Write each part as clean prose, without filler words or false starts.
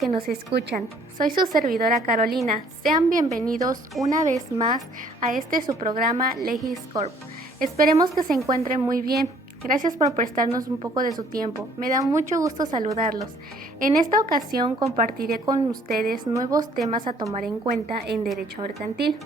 que nos escuchan. Soy su servidora Carolina. Sean bienvenidos una vez más a su programa LegisCorp. Esperemos que se encuentren muy bien. Gracias por prestarnos un poco de su tiempo. Me da mucho gusto saludarlos. En esta ocasión compartiré con ustedes nuevos temas a tomar en cuenta en Derecho Mercantil.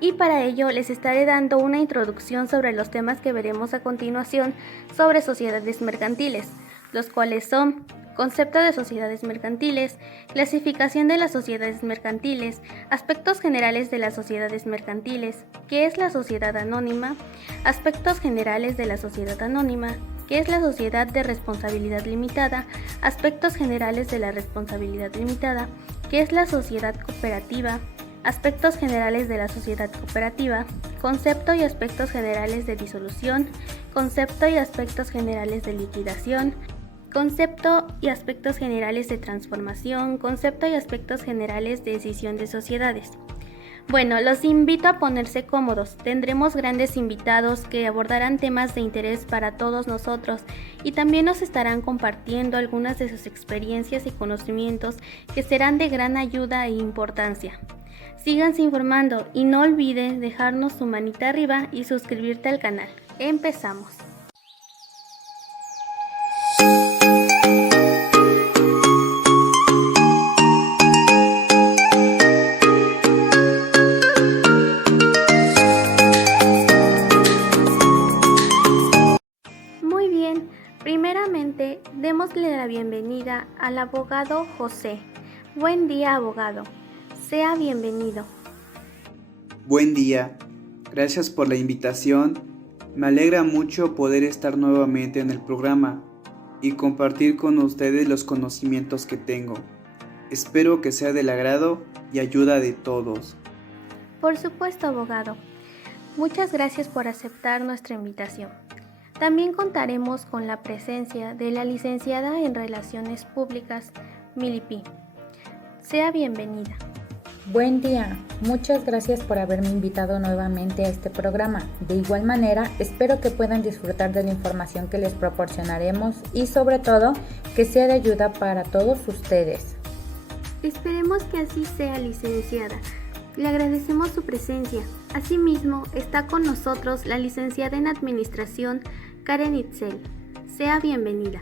Y para ello les estaré dando una introducción sobre los temas que veremos a continuación sobre sociedades mercantiles, los cuales son concepto de sociedades mercantiles, clasificación de las sociedades mercantiles, aspectos generales de las sociedades mercantiles, qué es la sociedad anónima, aspectos generales de la sociedad anónima, qué es la sociedad de responsabilidad limitada, aspectos generales de la responsabilidad limitada, qué es la sociedad cooperativa, aspectos generales de la sociedad cooperativa, concepto y aspectos generales de disolución, concepto y aspectos generales de liquidación, concepto y aspectos generales de transformación, concepto y aspectos generales de escisión de sociedades. Bueno, los invito a ponerse cómodos. Tendremos grandes invitados que abordarán temas de interés para todos nosotros y también nos estarán compartiendo algunas de sus experiencias y conocimientos que serán de gran ayuda e importancia. Síganse informando y no olviden dejarnos su manita arriba y suscribirte al canal. Empezamos. Muy bien, primeramente démosle la bienvenida al abogado José. Buen día, abogado. Sea bienvenido. Buen día, gracias por la invitación. Me alegra mucho poder estar nuevamente en el programa y compartir con ustedes los conocimientos que tengo. Espero que sea del agrado y ayuda de todos. Por supuesto, abogado. Muchas gracias por aceptar nuestra invitación. También contaremos con la presencia de la licenciada en Relaciones Públicas, Milipi. Sea bienvenida. Buen día, muchas gracias por haberme invitado nuevamente a este programa. De igual manera, espero que puedan disfrutar de la información que les proporcionaremos y sobre todo que sea de ayuda para todos ustedes. Esperemos que así sea, licenciada. Le agradecemos su presencia. Asimismo, está con nosotros la licenciada en Administración, Karen Itzel. Sea bienvenida.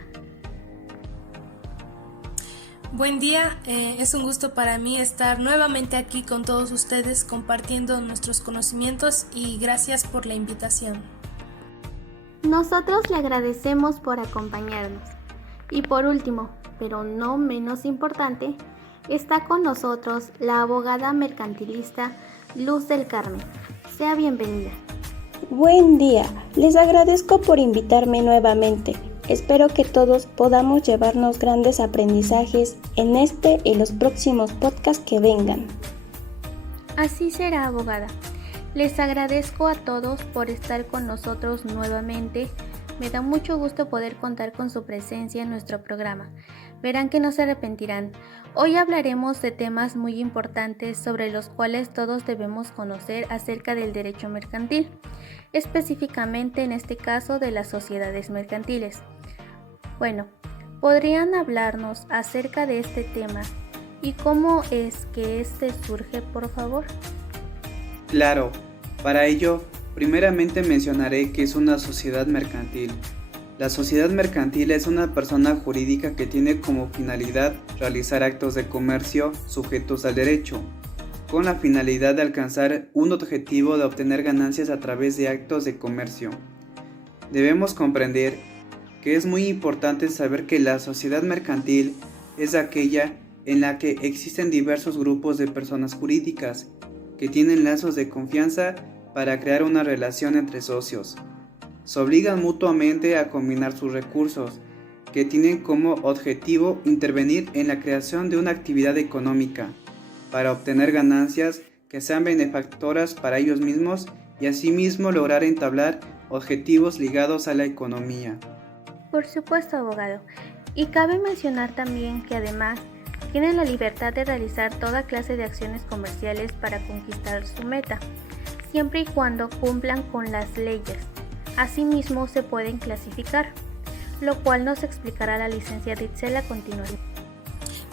Buen día, es un gusto para mí estar nuevamente aquí con todos ustedes compartiendo nuestros conocimientos y gracias por la invitación. Nosotros le agradecemos por acompañarnos. Y por último, pero no menos importante, está con nosotros la abogada mercantilista Luz del Carmen. Sea bienvenida. Buen día, les agradezco por invitarme nuevamente. Espero que todos podamos llevarnos grandes aprendizajes en este y los próximos podcasts que vengan. Así será, abogada. Les agradezco a todos por estar con nosotros nuevamente. Me da mucho gusto poder contar con su presencia en nuestro programa. Verán que no se arrepentirán. Hoy hablaremos de temas muy importantes sobre los cuales todos debemos conocer acerca del derecho mercantil, específicamente en este caso de las sociedades mercantiles. Bueno, ¿podrían hablarnos acerca de este tema y cómo es que surge, por favor? Claro, para ello, primeramente mencionaré que es una sociedad mercantil. La sociedad mercantil es una persona jurídica que tiene como finalidad realizar actos de comercio sujetos al derecho, con la finalidad de alcanzar un objetivo de obtener ganancias a través de actos de comercio. Debemos comprender que es muy importante saber que la sociedad mercantil es aquella en la que existen diversos grupos de personas jurídicas que tienen lazos de confianza para crear una relación entre socios. Se obligan mutuamente a combinar sus recursos, que tienen como objetivo intervenir en la creación de una actividad económica, para obtener ganancias que sean benefactoras para ellos mismos y asimismo lograr entablar objetivos ligados a la economía. Por supuesto, abogado. Y cabe mencionar también que además tienen la libertad de realizar toda clase de acciones comerciales para conquistar su meta, siempre y cuando cumplan con las leyes. Asimismo, se pueden clasificar, lo cual nos explicará la licenciada Itzel a continuación.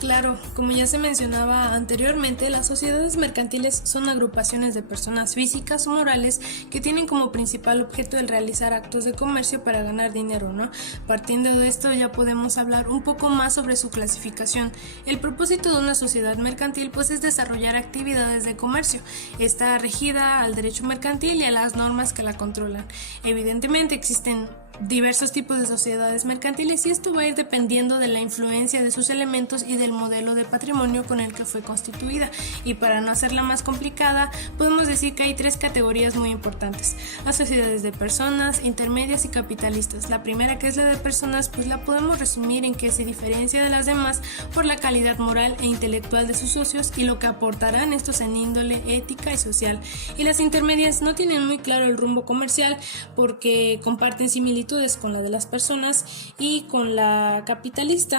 Claro, como ya se mencionaba anteriormente, las sociedades mercantiles son agrupaciones de personas físicas o morales que tienen como principal objeto el realizar actos de comercio para ganar dinero, ¿no? Partiendo de esto ya podemos hablar un poco más sobre su clasificación. El propósito de una sociedad mercantil pues es desarrollar actividades de comercio. Está regida al derecho mercantil y a las normas que la controlan. Evidentemente existen diversos tipos de sociedades mercantiles y esto va a ir dependiendo de la influencia de sus elementos y del modelo de patrimonio con el que fue constituida. Y para no hacerla más complicada, podemos decir que hay 3 categorías muy importantes: las sociedades de personas, intermedias y capitalistas. La primera, que es la de personas, pues la podemos resumir en que se diferencia de las demás por la calidad moral e intelectual de sus socios y lo que aportarán estos en índole ética y social. Y las intermedias no tienen muy claro el rumbo comercial porque comparten similitudes con la de las personas y con la capitalista.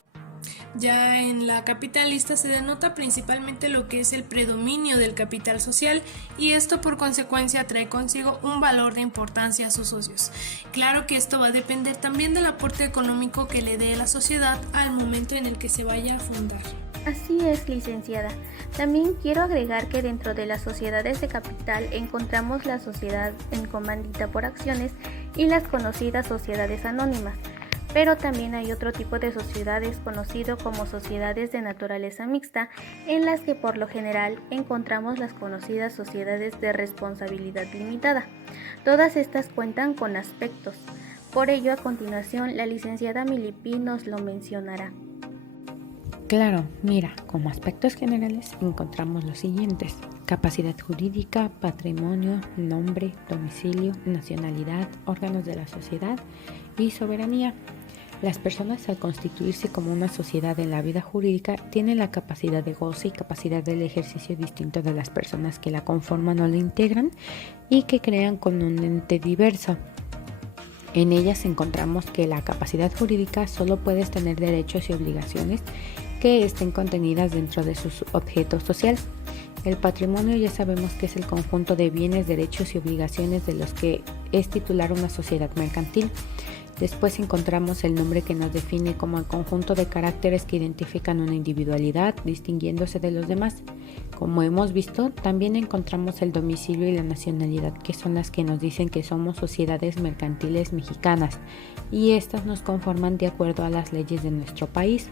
Ya en la capitalista se denota principalmente lo que es el predominio del capital social y esto por consecuencia trae consigo un valor de importancia a sus socios. Claro que esto va a depender también del aporte económico que le dé la sociedad al momento en el que se vaya a fundar. Así es, licenciada. También quiero agregar que dentro de las sociedades de capital encontramos la sociedad en comandita por acciones y las conocidas sociedades anónimas. Pero también hay otro tipo de sociedades conocido como sociedades de naturaleza mixta, en las que por lo general encontramos las conocidas sociedades de responsabilidad limitada. Todas estas cuentan con aspectos. Por ello, a continuación, la licenciada Milipi nos lo mencionará. Claro, mira, como aspectos generales encontramos los siguientes: capacidad jurídica, patrimonio, nombre, domicilio, nacionalidad, órganos de la sociedad y soberanía. Las personas, al constituirse como una sociedad en la vida jurídica, tienen la capacidad de goce y capacidad del ejercicio distinto de las personas que la conforman o la integran y que crean con un ente diverso. En ellas encontramos que la capacidad jurídica solo puede tener derechos y obligaciones que estén contenidas dentro de su objeto social. El patrimonio ya sabemos que es el conjunto de bienes, derechos y obligaciones de los que es titular una sociedad mercantil. Después encontramos el nombre, que nos define como el conjunto de caracteres que identifican una individualidad, distinguiéndose de los demás. Como hemos visto, también encontramos el domicilio y la nacionalidad, que son las que nos dicen que somos sociedades mercantiles mexicanas, y estas nos conforman de acuerdo a las leyes de nuestro país.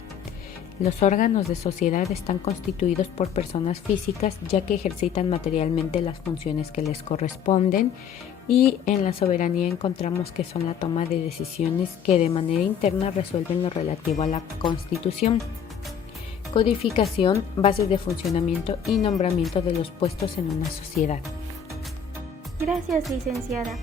Los órganos de sociedad están constituidos por personas físicas, ya que ejercitan materialmente las funciones que les corresponden, y en la soberanía encontramos que son la toma de decisiones que de manera interna resuelven lo relativo a la Constitución, codificación, bases de funcionamiento y nombramiento de los puestos en una sociedad. Gracias, licenciada.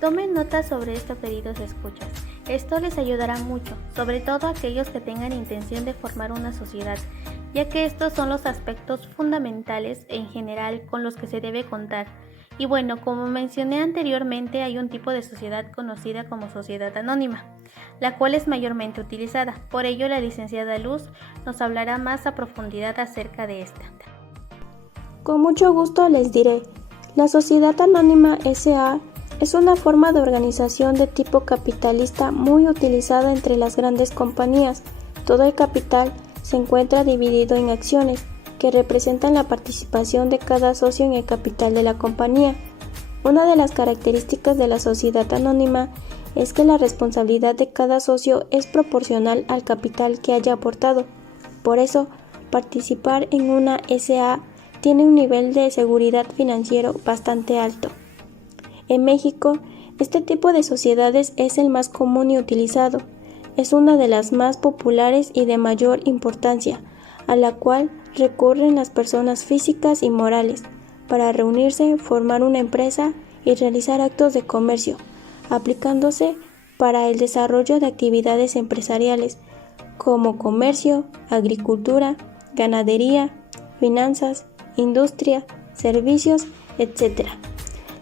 Tomen nota sobre esto, queridos escuchas. Esto les ayudará mucho, sobre todo a aquellos que tengan intención de formar una sociedad, ya que estos son los aspectos fundamentales en general con los que se debe contar. Y bueno, como mencioné anteriormente, hay un tipo de sociedad conocida como sociedad anónima, la cual es mayormente utilizada. Por ello, la licenciada Luz nos hablará más a profundidad acerca de esta. Con mucho gusto les diré. La Sociedad Anónima S.A. es una forma de organización de tipo capitalista muy utilizada entre las grandes compañías. Todo el capital se encuentra dividido en acciones, que representan la participación de cada socio en el capital de la compañía. Una de las características de la sociedad anónima es que la responsabilidad de cada socio es proporcional al capital que haya aportado. Por eso, participar en una SA tiene un nivel de seguridad financiero bastante alto. En México, este tipo de sociedades es el más común y utilizado. Es una de las más populares y de mayor importancia, a la cual recurren las personas físicas y morales para reunirse, formar una empresa y realizar actos de comercio, aplicándose para el desarrollo de actividades empresariales como comercio, agricultura, ganadería, finanzas, industria, servicios, etc.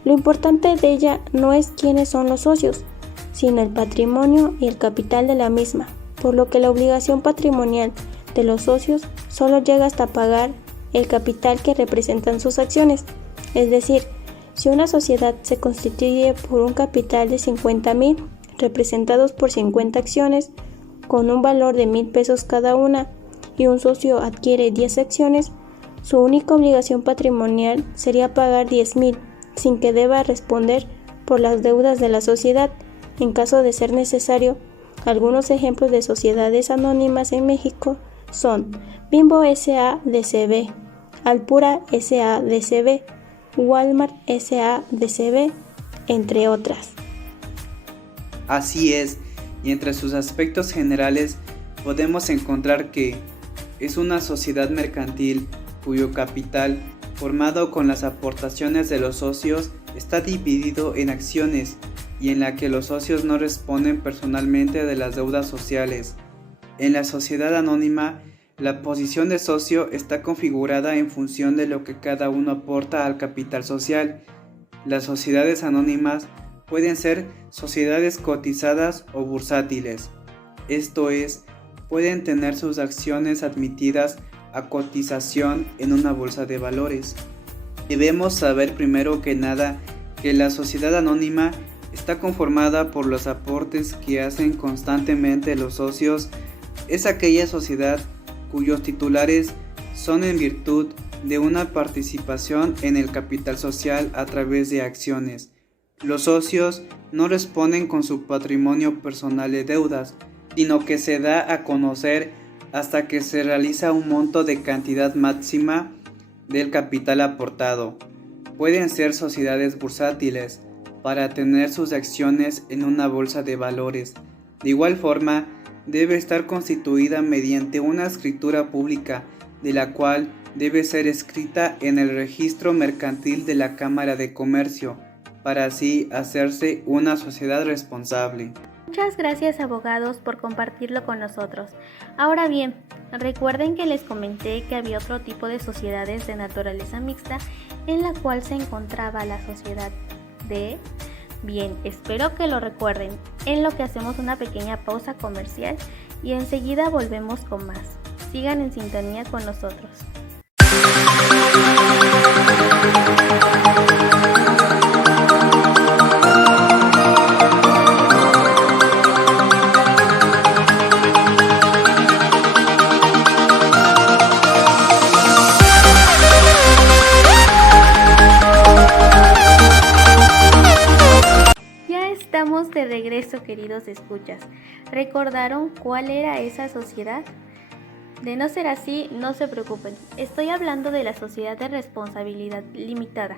Lo importante de ella no es quiénes son los socios, sino el patrimonio y el capital de la misma, por lo que la obligación patrimonial de los socios solo llega hasta pagar el capital que representan sus acciones. Es decir, si una sociedad se constituye por un capital de 50,000 representados por 50 acciones con un valor de 1,000 pesos cada una, y un socio adquiere 10 acciones, su única obligación patrimonial sería pagar 10,000, sin que deba responder por las deudas de la sociedad. En caso de ser necesario, algunos ejemplos de sociedades anónimas en México son Bimbo S.A.D.C.B., Alpura S.A.D.C.B., Walmart S.A.D.C.B., entre otras. Así es, y entre sus aspectos generales podemos encontrar que es una sociedad mercantil cuyo capital, formado con las aportaciones de los socios, está dividido en acciones y en la que los socios no responden personalmente de las deudas sociales. En la sociedad anónima, la posición de socio está configurada en función de lo que cada uno aporta al capital social. Las sociedades anónimas pueden ser sociedades cotizadas o bursátiles, esto es, pueden tener sus acciones admitidas a cotización en una bolsa de valores. Debemos saber primero que nada que la sociedad anónima está conformada por los aportes que hacen constantemente los socios. Es aquella sociedad cuyos titulares son en virtud de una participación en el capital social a través de acciones. Los socios no responden con su patrimonio personal de deudas, sino que se da a conocer hasta que se realiza un monto de cantidad máxima del capital aportado. Pueden ser sociedades bursátiles para tener sus acciones en una bolsa de valores. De igual forma, debe estar constituida mediante una escritura pública, de la cual debe ser escrita en el registro mercantil de la Cámara de Comercio, para así hacerse una sociedad responsable. Muchas gracias, abogados, por compartirlo con nosotros. Ahora bien, recuerden que les comenté que había otro tipo de sociedades de naturaleza mixta en la cual se encontraba la sociedad de... Bien, espero que lo recuerden, en lo que hacemos una pequeña pausa comercial y enseguida volvemos con más. Sigan en sintonía con nosotros. Estamos de regreso, queridos escuchas. ¿Recordaron cuál era esa sociedad? De no ser así, no se preocupen. Estoy hablando de la Sociedad de Responsabilidad Limitada,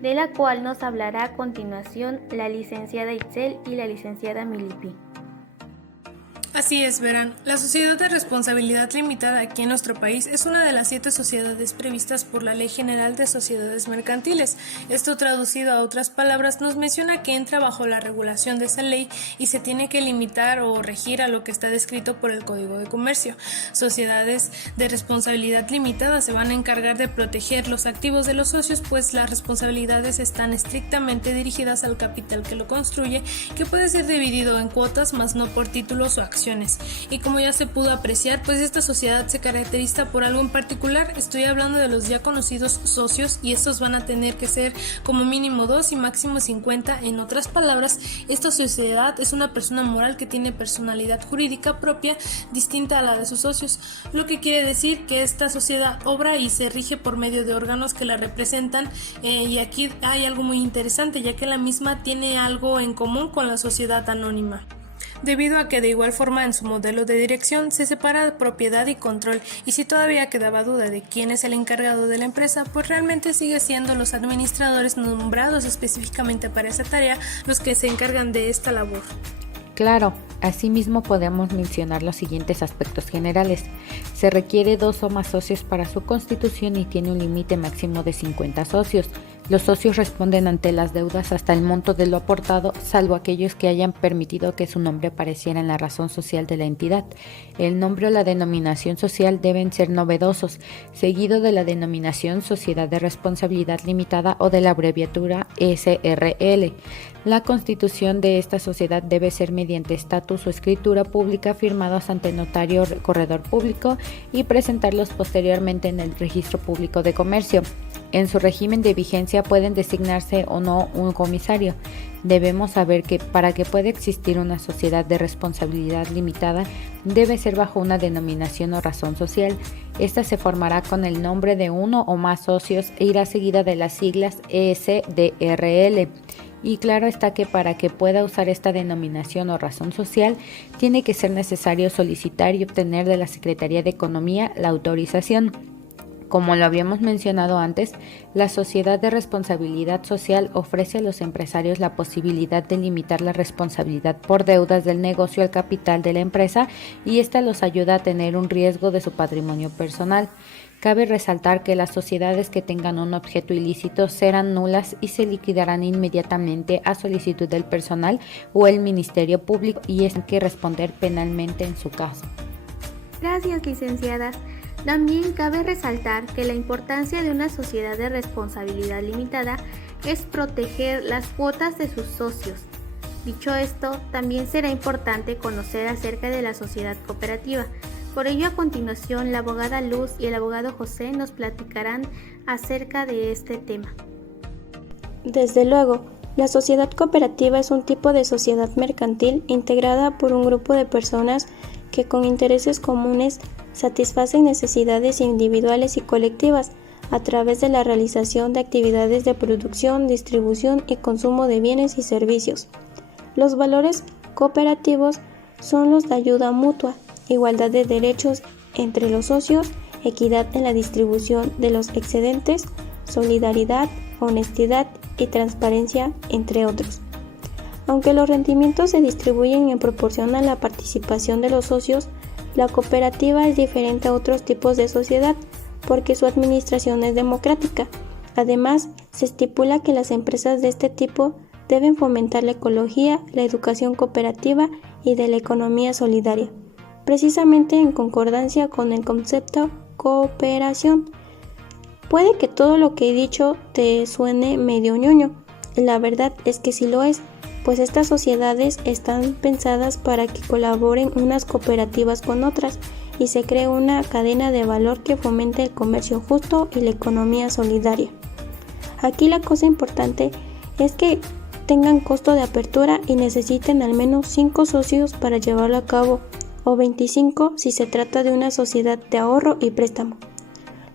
de la cual nos hablará a continuación la licenciada Itzel y la licenciada Milipi. Así es, verán, la Sociedad de Responsabilidad Limitada aquí en nuestro país es una de las 7 sociedades previstas por la Ley General de Sociedades Mercantiles. Esto, traducido a otras palabras, nos menciona que entra bajo la regulación de esa ley y se tiene que limitar o regir a lo que está descrito por el Código de Comercio. Sociedades de responsabilidad limitada se van a encargar de proteger los activos de los socios, pues las responsabilidades están estrictamente dirigidas al capital que lo construye, que puede ser dividido en cuotas, más no por títulos o acciones. Y como ya se pudo apreciar, pues esta sociedad se caracteriza por algo en particular. Estoy hablando de los ya conocidos socios, y estos van a tener que ser como mínimo 2 y máximo 50. En otras palabras, esta sociedad es una persona moral que tiene personalidad jurídica propia distinta a la de sus socios, lo que quiere decir que esta sociedad obra y se rige por medio de órganos que la representan, y aquí hay algo muy interesante, ya que la misma tiene algo en común con la sociedad anónima, debido a que de igual forma en su modelo de dirección se separa propiedad y control, y si todavía quedaba duda de quién es el encargado de la empresa, pues realmente sigue siendo los administradores nombrados específicamente para esa tarea los que se encargan de esta labor. Claro, asimismo podemos mencionar los siguientes aspectos generales. Se requiere 2 o más socios para su constitución y tiene un límite máximo de 50 socios. Los socios responden ante las deudas hasta el monto de lo aportado, salvo aquellos que hayan permitido que su nombre apareciera en la razón social de la entidad. El nombre o la denominación social deben ser novedosos, seguido de la denominación Sociedad de Responsabilidad Limitada o de la abreviatura SRL. La constitución de esta sociedad debe ser mediante estatus o escritura pública firmados ante notario corredor público y presentarlos posteriormente en el Registro Público de Comercio. En su régimen de vigencia pueden designarse o no un comisario. Debemos saber que para que pueda existir una sociedad de responsabilidad limitada, debe ser bajo una denominación o razón social. Esta se formará con el nombre de uno o más socios e irá seguida de las siglas SDRL. Y claro está que para que pueda usar esta denominación o razón social, tiene que ser necesario solicitar y obtener de la Secretaría de Economía la autorización. Como lo habíamos mencionado antes, la sociedad de responsabilidad social ofrece a los empresarios la posibilidad de limitar la responsabilidad por deudas del negocio al capital de la empresa y esta los ayuda a tener un riesgo de su patrimonio personal. Cabe resaltar que las sociedades que tengan un objeto ilícito serán nulas y se liquidarán inmediatamente a solicitud del personal o el Ministerio Público y es que responder penalmente en su caso. Gracias, licenciadas. También cabe resaltar que la importancia de una sociedad de responsabilidad limitada es proteger las cuotas de sus socios. Dicho esto, también será importante conocer acerca de la sociedad cooperativa. Por ello, a continuación, la abogada Luz y el abogado José nos platicarán acerca de este tema. Desde luego, la sociedad cooperativa es un tipo de sociedad mercantil integrada por un grupo de personas que con intereses comunes satisfacen necesidades individuales y colectivas a través de la realización de actividades de producción, distribución y consumo de bienes y servicios. Los valores cooperativos son los de ayuda mutua, igualdad de derechos entre los socios, equidad en la distribución de los excedentes, solidaridad, honestidad y transparencia, entre otros. Aunque los rendimientos se distribuyen en proporción a la participación de los socios, la cooperativa es diferente a otros tipos de sociedad porque su administración es democrática. Además, se estipula que las empresas de este tipo deben fomentar la ecología, la educación cooperativa y de la economía solidaria, precisamente en concordancia con el concepto cooperación. Puede que todo lo que he dicho te suene medio ñoño. La verdad es que sí lo es, pues estas sociedades están pensadas para que colaboren unas cooperativas con otras y se cree una cadena de valor que fomente el comercio justo y la economía solidaria. Aquí la cosa importante es que tengan costo de apertura y necesiten al menos 5 socios para llevarlo a cabo, o 25 si se trata de una sociedad de ahorro y préstamo.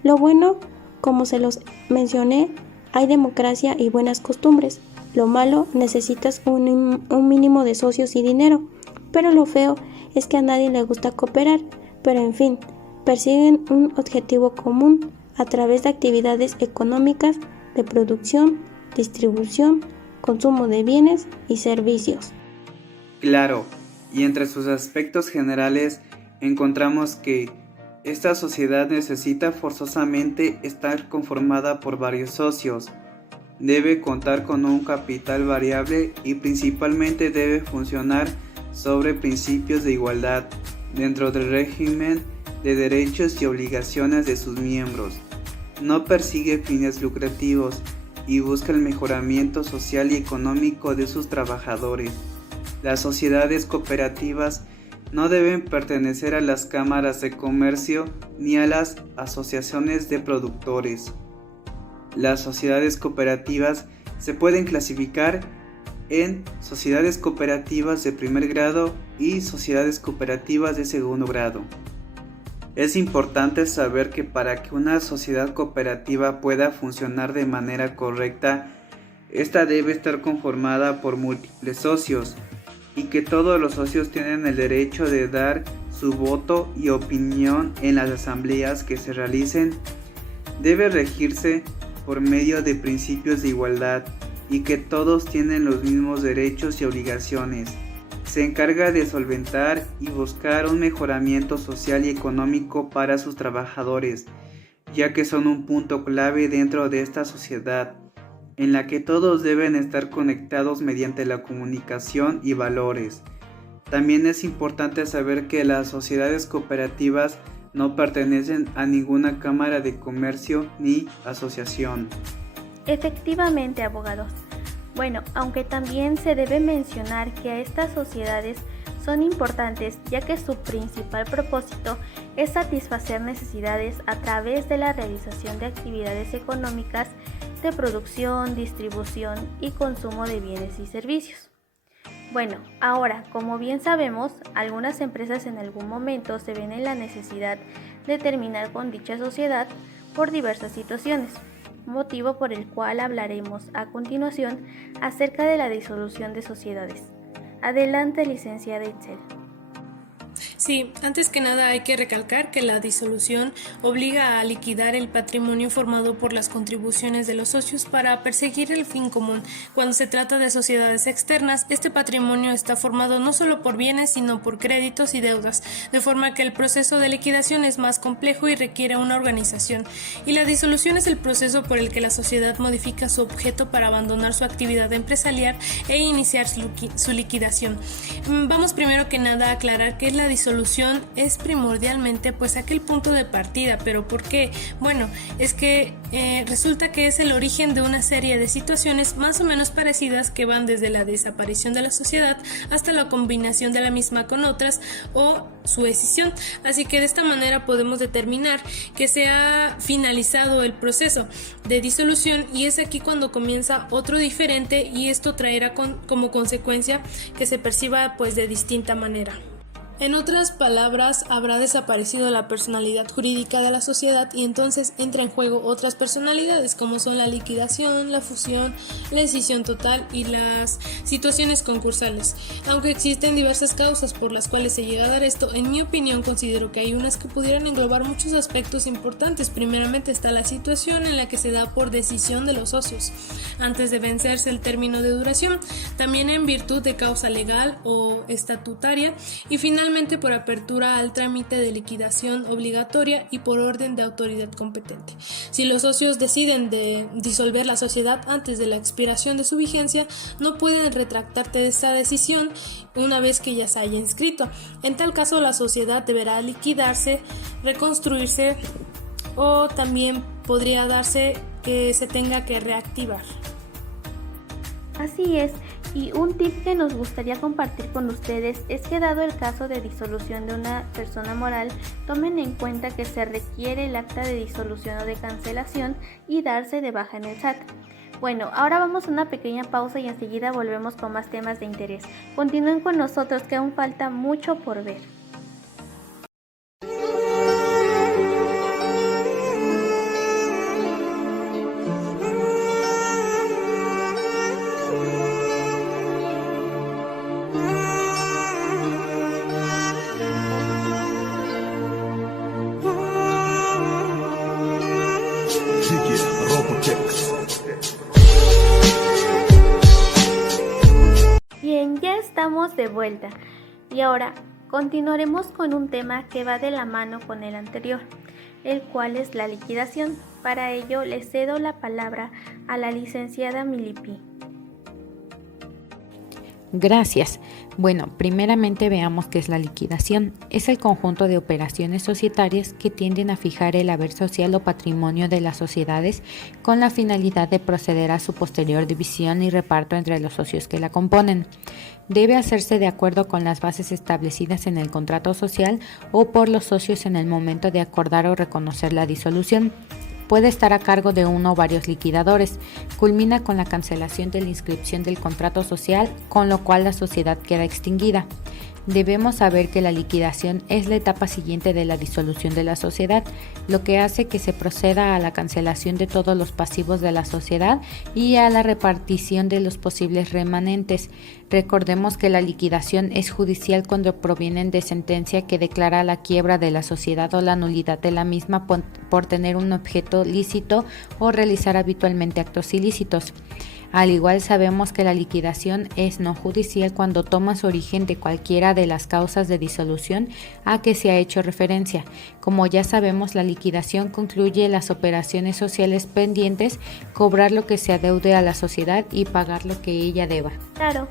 Lo bueno, como se los mencioné, hay democracia y buenas costumbres. Lo malo, necesitas un mínimo de socios y dinero, pero lo feo es que a nadie le gusta cooperar, pero en fin, persiguen un objetivo común a través de actividades económicas de producción, distribución, consumo de bienes y servicios. Claro, y entre sus aspectos generales encontramos que esta sociedad necesita forzosamente estar conformada por varios socios. Debe contar con un capital variable y principalmente debe funcionar sobre principios de igualdad dentro del régimen de derechos y obligaciones de sus miembros. No persigue fines lucrativos y busca el mejoramiento social y económico de sus trabajadores. Las sociedades cooperativas no deben pertenecer a las cámaras de comercio ni a las asociaciones de productores. Las sociedades cooperativas se pueden clasificar en sociedades cooperativas de primer grado y sociedades cooperativas de segundo grado. Es importante saber que para que una sociedad cooperativa pueda funcionar de manera correcta, esta debe estar conformada por múltiples socios y que todos los socios tienen el derecho de dar su voto y opinión en las asambleas que se realicen. Debe regirse por medio de principios de igualdad y que todos tienen los mismos derechos y obligaciones. Se encarga de solventar y buscar un mejoramiento social y económico para sus trabajadores, ya que son un punto clave dentro de esta sociedad, en la que todos deben estar conectados mediante la comunicación y valores. También es importante saber que las sociedades cooperativas no pertenecen a ninguna cámara de comercio ni asociación. Efectivamente, abogados. Bueno, aunque también se debe mencionar que a estas sociedades son importantes ya que su principal propósito es satisfacer necesidades a través de la realización de actividades económicas de producción, distribución y consumo de bienes y servicios. Bueno, ahora, como bien sabemos, algunas empresas en algún momento se ven en la necesidad de terminar con dicha sociedad por diversas situaciones, motivo por el cual hablaremos a continuación acerca de la disolución de sociedades. Adelante, licenciada Itzel. Sí, antes que nada hay que recalcar que la disolución obliga a liquidar el patrimonio formado por las contribuciones de los socios para perseguir el fin común. Cuando se trata de sociedades externas, este patrimonio está formado no solo por bienes, sino por créditos y deudas, de forma que el proceso de liquidación es más complejo y requiere una organización. Y la disolución es el proceso por el que la sociedad modifica su objeto para abandonar su actividad empresarial e iniciar su liquidación. Vamos primero que nada a aclarar que la disolución es primordialmente pues aquel punto de partida, pero ¿por qué? Bueno, es que resulta que es el origen de una serie de situaciones más o menos parecidas que van desde la desaparición de la sociedad hasta la combinación de la misma con otras o su escisión. Así que de esta manera podemos determinar que se ha finalizado el proceso de disolución y es aquí cuando comienza otro diferente y esto traerá como consecuencia que se perciba pues de distinta manera. En otras palabras, habrá desaparecido la personalidad jurídica de la sociedad y entonces entra en juego otras personalidades como son la liquidación, la fusión, la escisión total y las situaciones concursales. Aunque existen diversas causas por las cuales se llega a dar esto, en mi opinión considero que hay unas que pudieran englobar muchos aspectos importantes. Primeramente está la situación en la que se da por decisión de los socios, antes de vencerse el término de duración, también en virtud de causa legal o estatutaria y finalmente por apertura al trámite de liquidación obligatoria y por orden de autoridad competente. Si los socios deciden de disolver la sociedad antes de la expiración de su vigencia, no pueden retractarse de esta decisión una vez que ya se haya inscrito. En tal caso, la sociedad deberá liquidarse, reconstruirse o también podría darse que se tenga que reactivar. Así es. Y un tip que nos gustaría compartir con ustedes es que dado el caso de disolución de una persona moral, tomen en cuenta que se requiere el acta de disolución o de cancelación y darse de baja en el SAT. Bueno, ahora vamos a una pequeña pausa y enseguida volvemos con más temas de interés. Continúen con nosotros que aún falta mucho por ver. Bien, ya estamos de vuelta y ahora continuaremos con un tema que va de la mano con el anterior, el cual es la liquidación. Para ello le cedo la palabra a la licenciada Milipi. Gracias. Bueno, primeramente veamos qué es la liquidación. Es el conjunto de operaciones societarias que tienden a fijar el haber social o patrimonio de las sociedades con la finalidad de proceder a su posterior división y reparto entre los socios que la componen. Debe hacerse de acuerdo con las bases establecidas en el contrato social o por los socios en el momento de acordar o reconocer la disolución. Puede estar a cargo de uno o varios liquidadores. Culmina con la cancelación de la inscripción del contrato social, con lo cual la sociedad queda extinguida. Debemos saber que la liquidación es la etapa siguiente de la disolución de la sociedad, lo que hace que se proceda a la cancelación de todos los pasivos de la sociedad y a la repartición de los posibles remanentes. Recordemos que la liquidación es judicial cuando provienen de sentencia que declara la quiebra de la sociedad o la nulidad de la misma por tener un objeto lícito o realizar habitualmente actos ilícitos. Al igual sabemos que la liquidación es no judicial cuando toma su origen de cualquiera de las causas de disolución a que se ha hecho referencia. Como ya sabemos, la liquidación concluye las operaciones sociales pendientes, cobrar lo que se adeude a la sociedad y pagar lo que ella deba. Claro,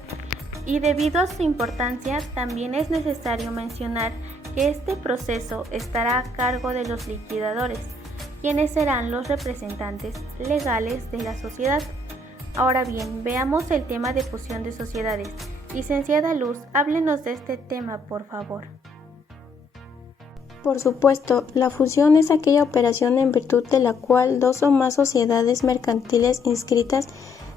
y debido a su importancia, también es necesario mencionar que este proceso estará a cargo de los liquidadores, quienes serán los representantes legales de la sociedad. Ahora bien, veamos el tema de fusión de sociedades. Licenciada Luz, háblenos de este tema, por favor. Por supuesto, la fusión es aquella operación en virtud de la cual dos o más sociedades mercantiles inscritas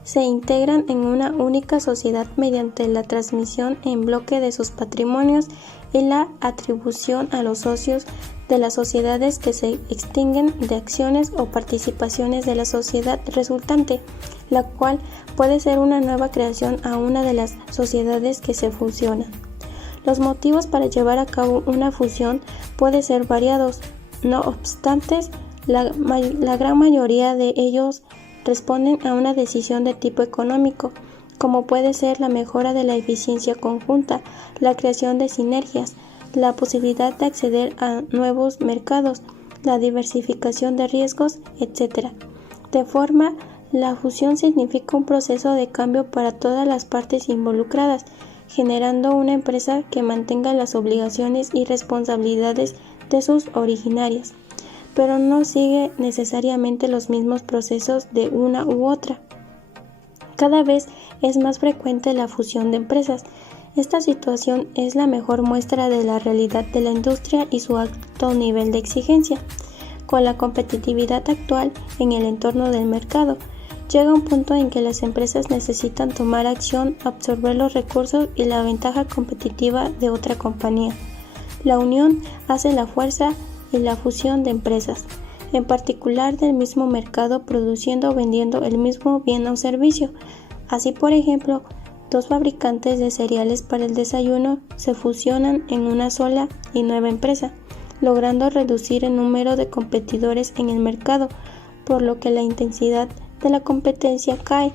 se integran en una única sociedad mediante la transmisión en bloque de sus patrimonios y la atribución a los socios de las sociedades que se extinguen de acciones o participaciones de la sociedad resultante, la cual puede ser una nueva creación a una de las sociedades que se fusionan. Los motivos para llevar a cabo una fusión pueden ser variados, no obstante, la gran mayoría de ellos responden a una decisión de tipo económico, como puede ser la mejora de la eficiencia conjunta, la creación de sinergias, la posibilidad de acceder a nuevos mercados, la diversificación de riesgos, etc. De forma, la fusión significa un proceso de cambio para todas las partes involucradas, generando una empresa que mantenga las obligaciones y responsabilidades de sus originarias, pero no sigue necesariamente los mismos procesos de una u otra. Cada vez es más frecuente la fusión de empresas. Esta situación es la mejor muestra de la realidad de la industria y su alto nivel de exigencia. Con la competitividad actual en el entorno del mercado, llega un punto en que las empresas necesitan tomar acción, absorber los recursos y la ventaja competitiva de otra compañía. La unión hace la fuerza y la fusión de empresas, en particular del mismo mercado, produciendo o vendiendo el mismo bien o servicio. Así, por ejemplo, dos fabricantes de cereales para el desayuno se fusionan en una sola y nueva empresa, logrando reducir el número de competidores en el mercado, por lo que la intensidad de la competencia cae.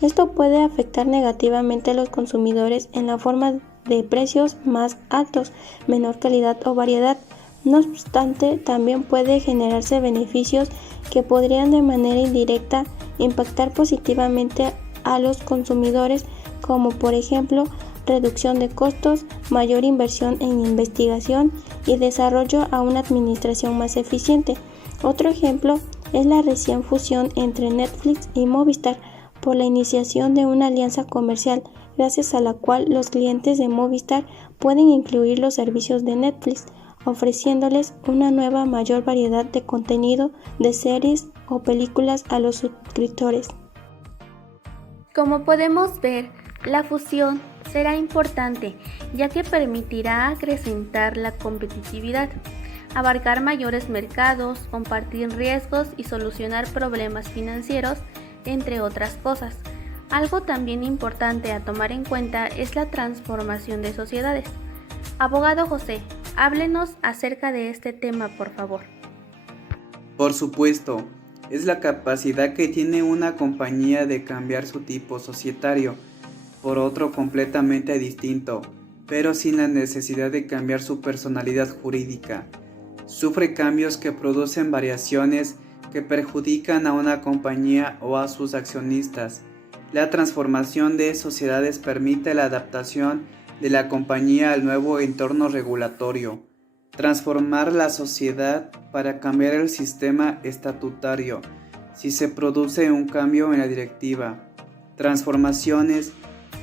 Esto puede afectar negativamente a los consumidores en la forma de precios más altos, menor calidad o variedad. No obstante, también puede generarse beneficios que podrían de manera indirecta impactar positivamente a los consumidores, como por ejemplo reducción de costos, mayor inversión en investigación y desarrollo a una administración más eficiente. Otro ejemplo es la recién fusión entre Netflix y Movistar por la iniciación de una alianza comercial, gracias a la cual los clientes de Movistar pueden incluir los servicios de Netflix, ofreciéndoles una nueva mayor variedad de contenido de series o películas a los suscriptores. Como podemos ver, la fusión será importante, ya que permitirá acrecentar la competitividad, abarcar mayores mercados, compartir riesgos y solucionar problemas financieros, entre otras cosas. Algo también importante a tomar en cuenta es la transformación de sociedades. Abogado José, háblenos acerca de este tema, por favor. Por supuesto, es la capacidad que tiene una compañía de cambiar su tipo societario por otro completamente distinto, pero sin la necesidad de cambiar su personalidad jurídica. Sufre cambios que producen variaciones que perjudican a una compañía o a sus accionistas. La transformación de sociedades permite la adaptación de la compañía al nuevo entorno regulatorio. Transformar la sociedad para cambiar el sistema estatutario si se produce un cambio en la directiva. Transformaciones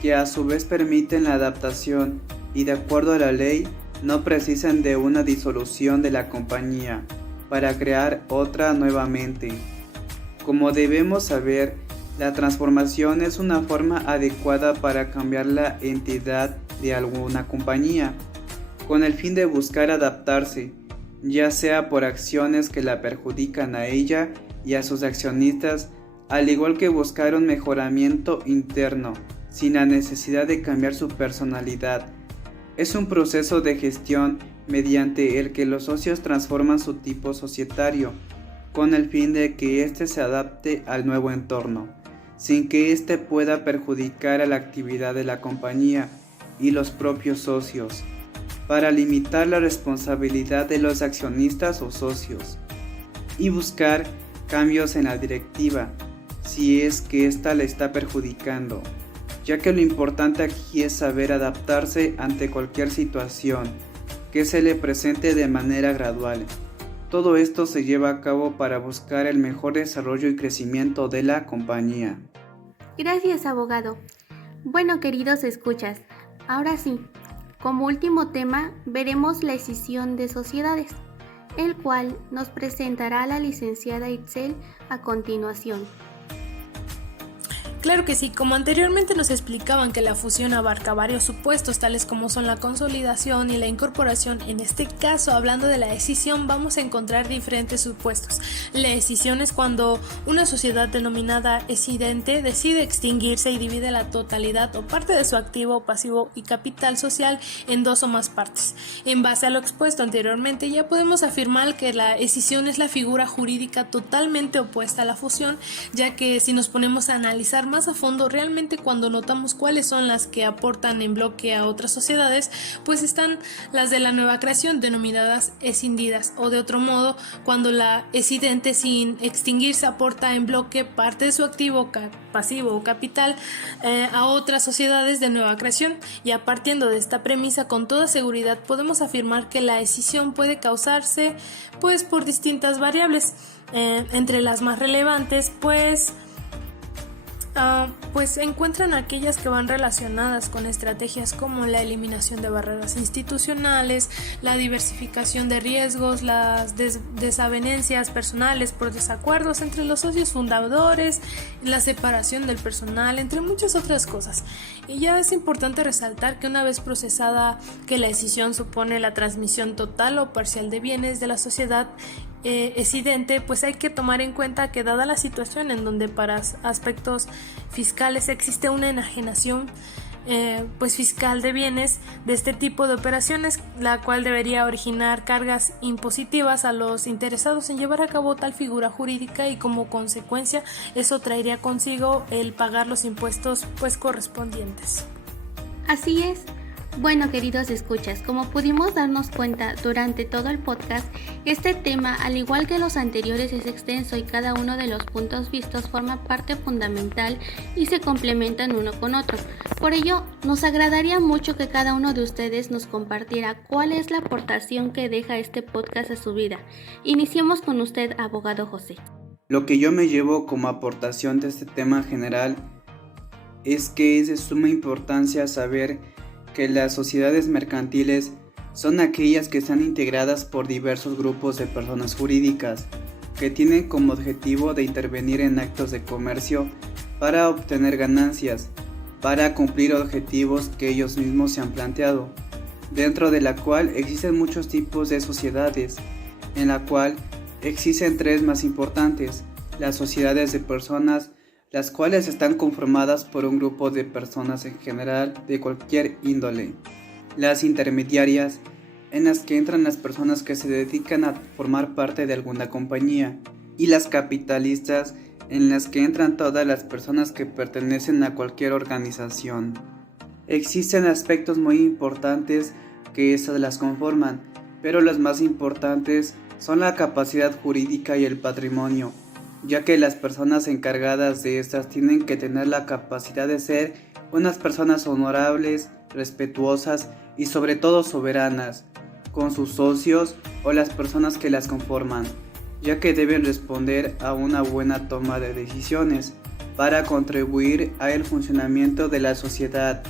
que a su vez permiten la adaptación y de acuerdo a la ley no precisan de una disolución de la compañía para crear otra nuevamente. Como debemos saber, la transformación es una forma adecuada para cambiar la entidad de alguna compañía, con el fin de buscar adaptarse, ya sea por acciones que la perjudican a ella y a sus accionistas, al igual que buscar un mejoramiento interno, sin la necesidad de cambiar su personalidad. Es un proceso de gestión mediante el que los socios transforman su tipo societario, con el fin de que éste se adapte al nuevo entorno, sin que éste pueda perjudicar a la actividad de la compañía y los propios socios, para limitar la responsabilidad de los accionistas o socios, y buscar cambios en la directiva, si es que ésta le está perjudicando, ya que lo importante aquí es saber adaptarse ante cualquier situación que se le presente de manera gradual. Todo esto se lleva a cabo para buscar el mejor desarrollo y crecimiento de la compañía. Gracias, abogado. Bueno, queridos escuchas, ahora sí, como último tema veremos la escisión de sociedades. el cual nos presentará la licenciada Itzel a continuación. Claro que sí, como anteriormente nos explicaban que la fusión abarca varios supuestos, tales como son la consolidación y la incorporación. En este caso, hablando de la escisión, vamos a encontrar diferentes supuestos. La escisión es cuando una sociedad denominada escidente decide extinguirse y divide la totalidad o parte de su activo, pasivo y capital social en dos o más partes. En base a lo expuesto anteriormente, ya podemos afirmar que la escisión es la figura jurídica totalmente opuesta a la fusión, ya que si nos ponemos a analizar más a fondo, realmente cuando notamos cuáles son las que aportan en bloque a otras sociedades, pues están las de la nueva creación, denominadas escindidas, o de otro modo, cuando la escidente sin extinguirse aporta en bloque parte de su activo, pasivo o capital a otras sociedades de nueva creación. Ya partiendo de esta premisa, con toda seguridad podemos afirmar que la escisión puede causarse pues por distintas variables, entre las más relevantes pues se encuentran aquellas que van relacionadas con estrategias como la eliminación de barreras institucionales, la diversificación de riesgos, las desavenencias personales por desacuerdos entre los socios fundadores, la separación del personal, entre muchas otras cosas. Y ya es importante resaltar que una vez procesada que la escisión supone la transmisión total o parcial de bienes de la sociedad escidente, pues hay que tomar en cuenta que dada la situación en donde para aspectos fiscales existe una enajenación pues fiscal de bienes de este tipo de operaciones, la cual debería originar cargas impositivas a los interesados en llevar a cabo tal figura jurídica, y como consecuencia eso traería consigo el pagar los impuestos pues correspondientes. Así es. Bueno, queridos escuchas, como pudimos darnos cuenta durante todo el podcast, este tema, al igual que los anteriores, es extenso y cada uno de los puntos vistos forma parte fundamental y se complementan uno con otro. Por ello, nos agradaría mucho que cada uno de ustedes nos compartiera cuál es la aportación que deja este podcast a su vida. Iniciemos con usted, abogado José. Lo que yo me llevo como aportación de este tema general es que es de suma importancia saber que las sociedades mercantiles son aquellas que están integradas por diversos grupos de personas jurídicas que tienen como objetivo de intervenir en actos de comercio para obtener ganancias, para cumplir objetivos que ellos mismos se han planteado, dentro de la cual existen muchos tipos de sociedades, en la cual existen tres más importantes: las sociedades de personas, las cuales están conformadas por un grupo de personas en general de cualquier índole; las intermediarias, en las que entran las personas que se dedican a formar parte de alguna compañía; y las capitalistas, en las que entran todas las personas que pertenecen a cualquier organización. Existen aspectos muy importantes que estas las conforman, pero los más importantes son la capacidad jurídica y el patrimonio, ya que las personas encargadas de estas tienen que tener la capacidad de ser unas personas honorables, respetuosas y sobre todo soberanas con sus socios o las personas que las conforman, ya que deben responder a una buena toma de decisiones para contribuir al funcionamiento de la sociedad,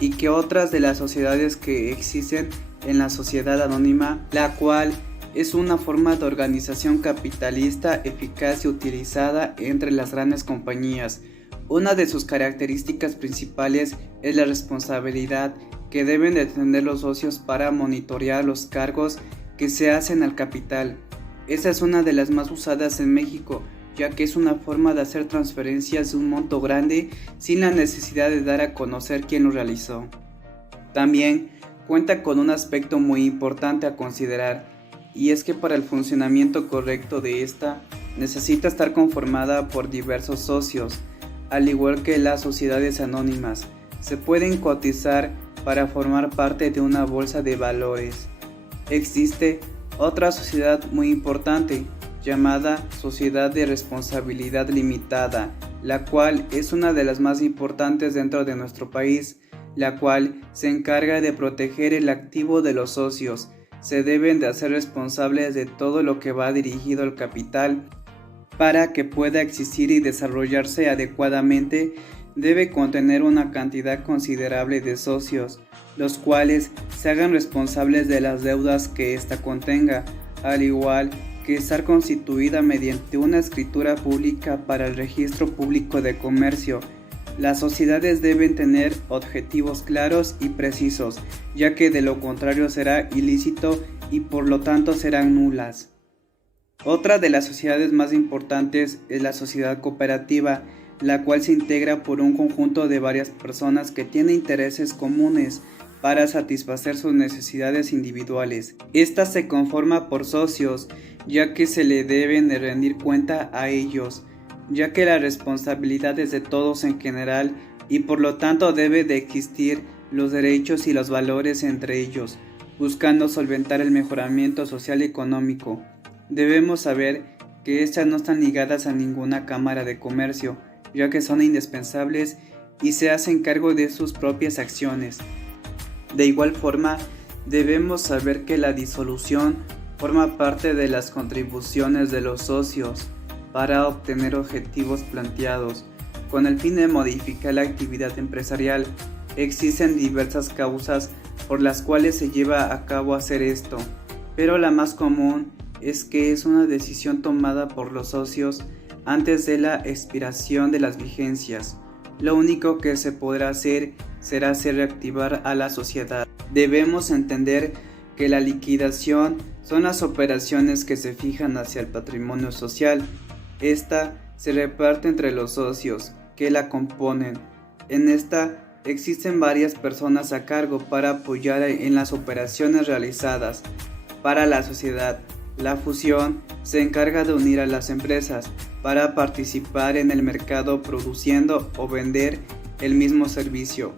y que otras de las sociedades que existen en la sociedad anónima, la cual es una forma de organización capitalista eficaz y utilizada entre las grandes compañías. Una de sus características principales es la responsabilidad que deben de tener los socios para monitorear los cargos que se hacen al capital. Esta es una de las más usadas en México, ya que es una forma de hacer transferencias de un monto grande sin la necesidad de dar a conocer quién lo realizó. También cuenta con un aspecto muy importante a considerar, y es que para el funcionamiento correcto de esta necesita estar conformada por diversos socios, al igual que las sociedades anónimas. Se pueden cotizar para formar parte de una bolsa de valores. Existe otra sociedad muy importante llamada Sociedad de Responsabilidad Limitada, la cual es una de las más importantes dentro de nuestro país, la cual se encarga de proteger el activo de los socios. Se deben de hacer responsables de todo lo que va dirigido al capital. Para que pueda existir y desarrollarse adecuadamente, debe contener una cantidad considerable de socios, los cuales se hagan responsables de las deudas que ésta contenga, al igual que estar constituida mediante una escritura pública para el registro público de comercio. Las sociedades deben tener objetivos claros y precisos, ya que de lo contrario será ilícito y por lo tanto serán nulas. Otra de las sociedades más importantes es la sociedad cooperativa, la cual se integra por un conjunto de varias personas que tienen intereses comunes para satisfacer sus necesidades individuales. Esta se conforma por socios, ya que se le deben de rendir cuenta a ellos, ya que la responsabilidad es de todos en general y por lo tanto debe de existir los derechos y los valores entre ellos, buscando solventar el mejoramiento social y económico. Debemos saber que estas no están ligadas a ninguna cámara de comercio, ya que son indispensables y se hacen cargo de sus propias acciones. De igual forma, debemos saber que la disolución forma parte de las contribuciones de los socios para obtener objetivos planteados. Con el fin de modificar la actividad empresarial, existen diversas causas por las cuales se lleva a cabo hacer esto, pero la más común es que es una decisión tomada por los socios antes de la expiración de las vigencias. Lo único que se podrá hacer será hacer reactivar a la sociedad. Debemos entender que la liquidación son las operaciones que se fijan hacia el patrimonio social. Esta se reparte entre los socios que la componen. En esta existen varias personas a cargo para apoyar en las operaciones realizadas para la sociedad. La fusión se encarga de unir a las empresas para participar en el mercado produciendo o vender el mismo servicio.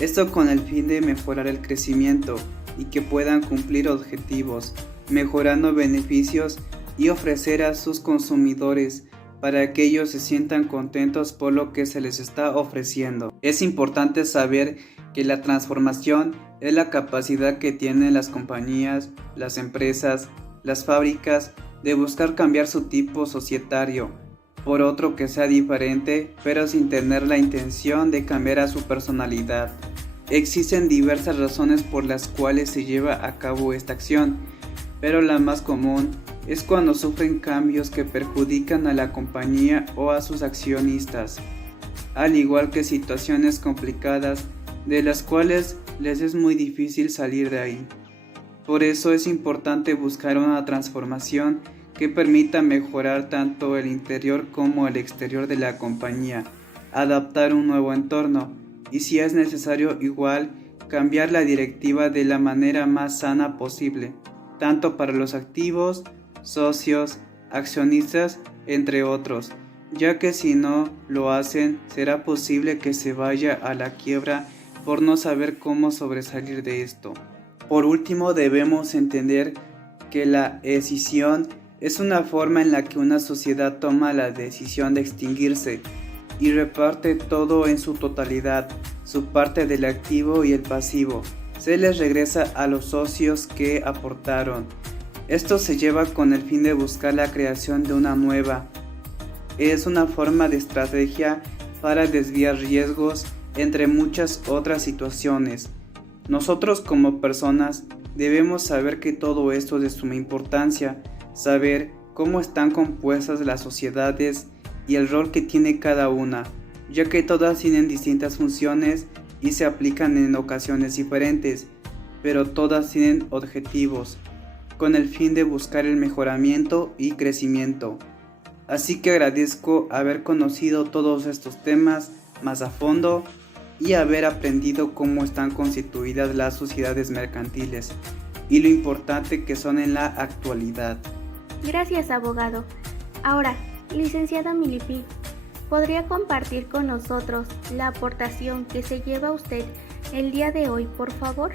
Esto con el fin de mejorar el crecimiento y que puedan cumplir objetivos, mejorando beneficios y ofrecer a sus consumidores para que ellos se sientan contentos por lo que se les está ofreciendo. Es importante saber que la transformación es la capacidad que tienen las compañías, las empresas, las fábricas de buscar cambiar su tipo societario por otro que sea diferente, pero sin tener la intención de cambiar a su personalidad. Existen diversas razones por las cuales se lleva a cabo esta acción, pero la más común es cuando sufren cambios que perjudican a la compañía o a sus accionistas, al igual que situaciones complicadas de las cuales les es muy difícil salir de ahí. Por eso es importante buscar una transformación que permita mejorar tanto el interior como el exterior de la compañía, adaptar un nuevo entorno y si es necesario igual cambiar la directiva de la manera más sana posible, tanto para los activos, socios, accionistas, entre otros, ya que si no lo hacen será posible que se vaya a la quiebra por no saber cómo sobresalir de esto. Por último, debemos entender que la escisión es una forma en la que una sociedad toma la decisión de extinguirse y reparte todo en su totalidad, su parte del activo y el pasivo. Se les regresa a los socios que aportaron. Esto se lleva con el fin de buscar la creación de una nueva. Es una forma de estrategia para desviar riesgos entre muchas otras situaciones. Nosotros como personas debemos saber que todo esto es de suma importancia, saber cómo están compuestas las sociedades y el rol que tiene cada una, ya que todas tienen distintas funciones y se aplican en ocasiones diferentes, pero todas tienen objetivos, con el fin de buscar el mejoramiento y crecimiento. Así que agradezco haber conocido todos estos temas más a fondo y haber aprendido cómo están constituidas las sociedades mercantiles y lo importante que son en la actualidad. Gracias, abogado. Ahora, licenciada Milipi, ¿podría compartir con nosotros la aportación que se lleva usted el día de hoy, por favor?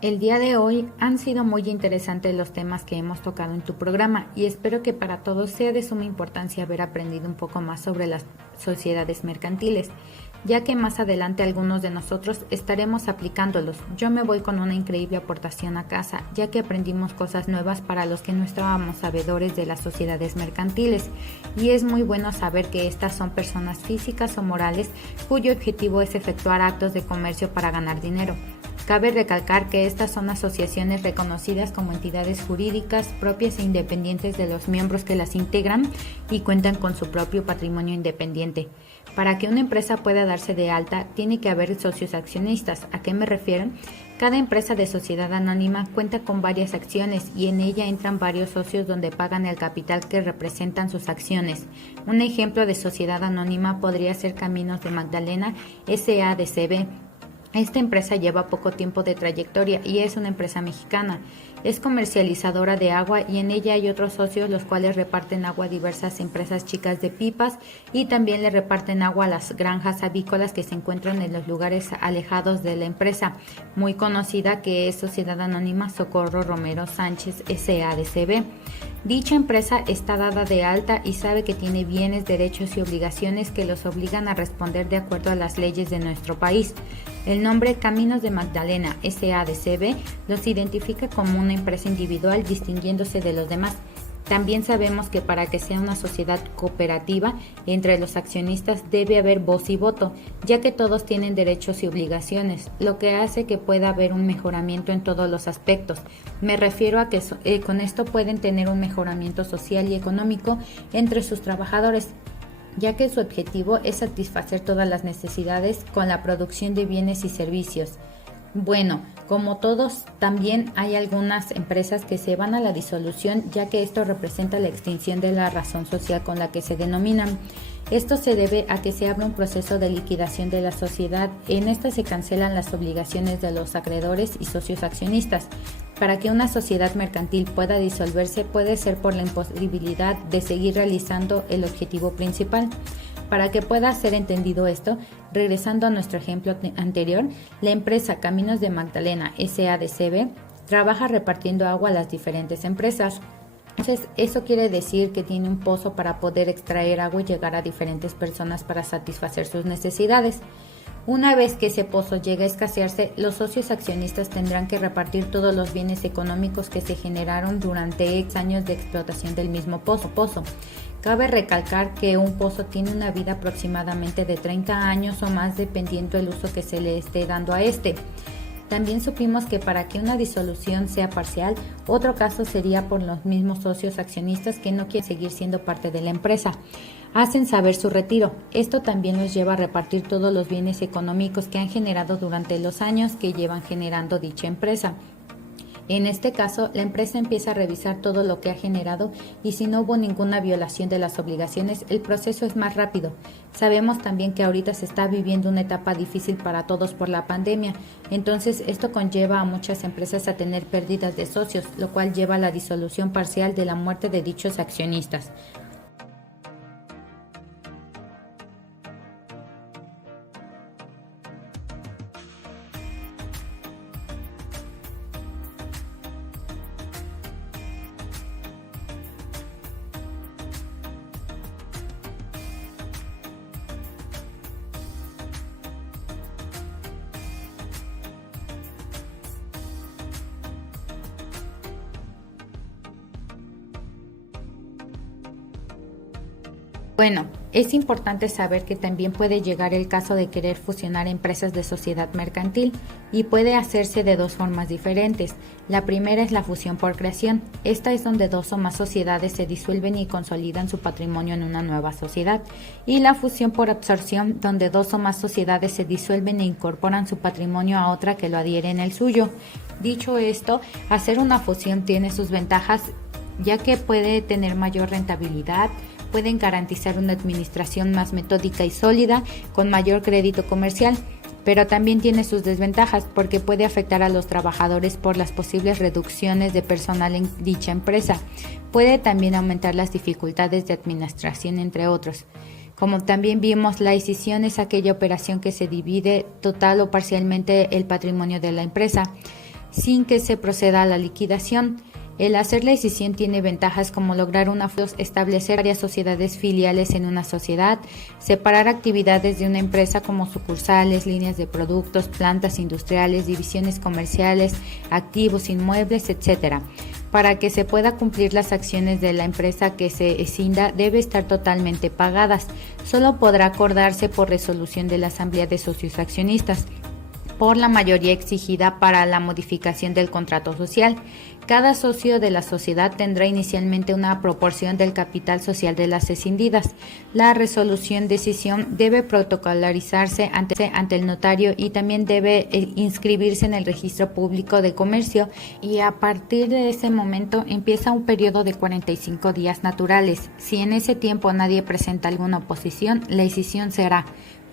El día de hoy han sido muy interesantes los temas que hemos tocado en tu programa y espero que para todos sea de suma importancia haber aprendido un poco más sobre las sociedades mercantiles, ya que más adelante algunos de nosotros estaremos aplicándolos. Yo me voy con una increíble aportación a casa, ya que aprendimos cosas nuevas para los que no estábamos sabedores de las sociedades mercantiles, y es muy bueno saber que estas son personas físicas o morales cuyo objetivo es efectuar actos de comercio para ganar dinero. Cabe recalcar que estas son asociaciones reconocidas como entidades jurídicas propias e independientes de los miembros que las integran y cuentan con su propio patrimonio independiente. Para que una empresa pueda darse de alta, tiene que haber socios accionistas. ¿A qué me refiero? Cada empresa de sociedad anónima cuenta con varias acciones y en ella entran varios socios donde pagan el capital que representan sus acciones. Un ejemplo de sociedad anónima podría ser Caminos de Magdalena S.A.de.C.V. Esta empresa lleva poco tiempo de trayectoria y es una empresa mexicana. Es comercializadora de agua y en ella hay otros socios los cuales reparten agua a diversas empresas chicas de pipas y también le reparten agua a las granjas avícolas que se encuentran en los lugares alejados de la empresa, muy conocida, que es Sociedad Anónima Socorro Romero Sánchez S.A.de.C.V. Dicha empresa está dada de alta y sabe que tiene bienes, derechos y obligaciones que los obligan a responder de acuerdo a las leyes de nuestro país. El nombre Caminos de Magdalena S.A.de.C.V. los identifica como una empresa individual distinguiéndose de los demás. También sabemos que para que sea una sociedad cooperativa, entre los accionistas debe haber voz y voto, ya que todos tienen derechos y obligaciones, lo que hace que pueda haber un mejoramiento en todos los aspectos. Me refiero a que con esto pueden tener un mejoramiento social y económico entre sus trabajadores, ya que su objetivo es satisfacer todas las necesidades con la producción de bienes y servicios. Bueno, como todos, también hay algunas empresas que se van a la disolución, ya que esto representa la extinción de la razón social con la que se denominan. Esto se debe a que se abre un proceso de liquidación de la sociedad. En esta se cancelan las obligaciones de los acreedores y socios accionistas. Para que una sociedad mercantil pueda disolverse, puede ser por la imposibilidad de seguir realizando el objetivo principal. Para que pueda ser entendido esto, regresando a nuestro ejemplo anterior, la empresa Caminos de Magdalena S.A.de.C.V. trabaja repartiendo agua a las diferentes empresas. Entonces, eso quiere decir que tiene un pozo para poder extraer agua y llegar a diferentes personas para satisfacer sus necesidades. Una vez que ese pozo llega a escasearse, los socios accionistas tendrán que repartir todos los bienes económicos que se generaron durante X años de explotación del mismo pozo. Cabe recalcar que un pozo tiene una vida aproximadamente de 30 años o más dependiendo del uso que se le esté dando a este. También supimos que para que una disolución sea parcial, otro caso sería por los mismos socios accionistas que no quieren seguir siendo parte de la empresa. Hacen saber su retiro. Esto también los lleva a repartir todos los bienes económicos que han generado durante los años que llevan generando dicha empresa. En este caso, la empresa empieza a revisar todo lo que ha generado y si no hubo ninguna violación de las obligaciones, el proceso es más rápido. Sabemos también que ahorita se está viviendo una etapa difícil para todos por la pandemia, entonces esto conlleva a muchas empresas a tener pérdidas de socios, lo cual lleva a la disolución parcial de la muerte de dichos accionistas. Bueno, es importante saber que también puede llegar el caso de querer fusionar empresas de sociedad mercantil y puede hacerse de dos formas diferentes. La primera es la fusión por creación. Esta es donde dos o más sociedades se disuelven y consolidan su patrimonio en una nueva sociedad. Y la fusión por absorción, donde dos o más sociedades se disuelven e incorporan su patrimonio a otra que lo adhiere en el suyo. Dicho esto, hacer una fusión tiene sus ventajas, ya que puede tener mayor rentabilidad, pueden garantizar una administración más metódica y sólida, con mayor crédito comercial, pero también tiene sus desventajas porque puede afectar a los trabajadores por las posibles reducciones de personal en dicha empresa. Puede también aumentar las dificultades de administración, entre otros. Como también vimos, la escisión es aquella operación que se divide total o parcialmente el patrimonio de la empresa, sin que se proceda a la liquidación. El hacer la escisión tiene ventajas como lograr una fusión, establecer varias sociedades filiales en una sociedad, separar actividades de una empresa como sucursales, líneas de productos, plantas industriales, divisiones comerciales, activos, inmuebles, etc. Para que se pueda cumplir las acciones de la empresa que se escinda, debe estar totalmente pagadas. Solo podrá acordarse por resolución de la asamblea de socios accionistas. por la mayoría exigida para la modificación del contrato social. Cada socio de la sociedad tendrá inicialmente una proporción del capital social de las escindidas. La decisión debe protocolarizarse ante el notario y también debe inscribirse en el registro público de comercio, y a partir de ese momento empieza un periodo de 45 días naturales. Si en ese tiempo nadie presenta alguna oposición, la decisión será.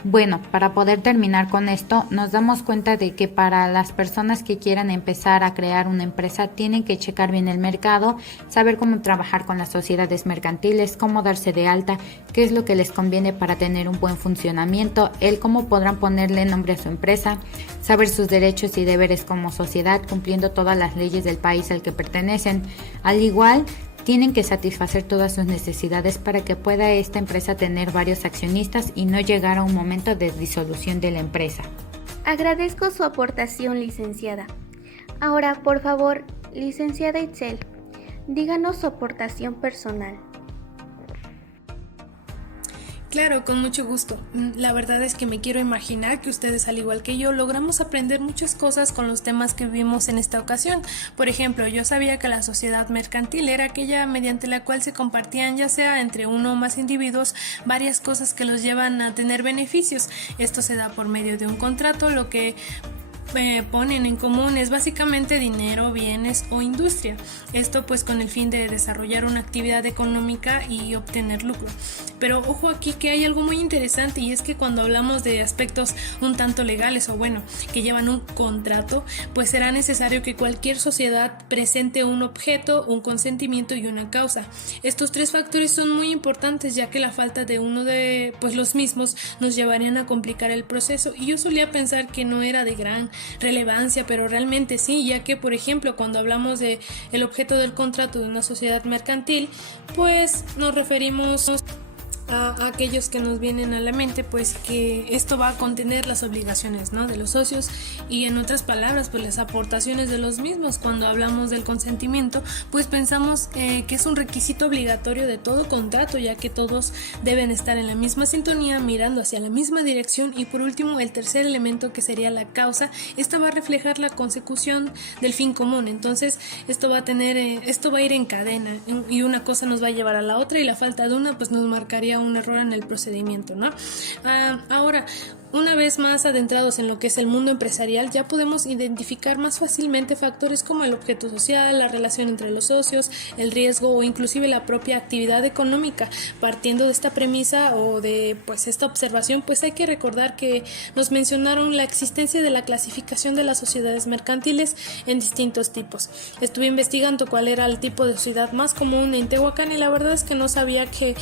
Bueno, para poder terminar con esto, nos damos cuenta de que para las personas que quieran empezar a crear una empresa tienen que checar bien el mercado, saber cómo trabajar con las sociedades mercantiles, cómo darse de alta, qué es lo que les conviene para tener un buen funcionamiento, cómo podrán ponerle nombre a su empresa, saber sus derechos y deberes como sociedad, cumpliendo todas las leyes del país al que pertenecen. Al igual, tienen que satisfacer todas sus necesidades para que pueda esta empresa tener varios accionistas y no llegar a un momento de disolución de la empresa. Agradezco su aportación, licenciada. Ahora, por favor, licenciada Itzel, díganos su aportación personal. Claro, con mucho gusto. La verdad es que me quiero imaginar que ustedes, al igual que yo, logramos aprender muchas cosas con los temas que vimos en esta ocasión. Por ejemplo, yo sabía que la sociedad mercantil era aquella mediante la cual se compartían, ya sea entre uno o más individuos, varias cosas que los llevan a tener beneficios. Esto se da por medio de un contrato, lo que ponen en común es básicamente dinero, bienes o industria. Esto pues con el fin de desarrollar una actividad económica y obtener lucro. Pero ojo aquí que hay algo muy interesante, y es que cuando hablamos de aspectos un tanto legales, o bueno, que llevan un contrato, pues será necesario que cualquier sociedad presente un objeto, un consentimiento y una causa. Estos tres factores son muy importantes, ya que la falta de uno de los mismos nos llevarían a complicar el proceso, y yo solía pensar que no era de gran relevancia, pero realmente sí, ya que por ejemplo cuando hablamos de el objeto del contrato de una sociedad mercantil, pues nos referimos a aquellos que nos vienen a la mente, pues que esto va a contener las obligaciones, ¿no?, de los socios, y en otras palabras, pues las aportaciones de los mismos. Cuando hablamos del consentimiento, pues pensamos que es un requisito obligatorio de todo contrato, ya que todos deben estar en la misma sintonía, mirando hacia la misma dirección. Y por último, el tercer elemento, que sería la causa, esta va a reflejar la consecución del fin común. Entonces esto va a ir en cadena, y una cosa nos va a llevar a la otra, y la falta de una pues nos marcaría un error en el procedimiento, ¿no? Ahora, una vez más adentrados en lo que es el mundo empresarial, ya podemos identificar más fácilmente factores como el objeto social, la relación entre los socios, el riesgo o inclusive la propia actividad económica. Partiendo de esta premisa o de esta observación, pues hay que recordar que nos mencionaron la existencia de la clasificación de las sociedades mercantiles en distintos tipos. Estuve investigando cuál era el tipo de sociedad más común en Tehuacán, y la verdad es que no sabía que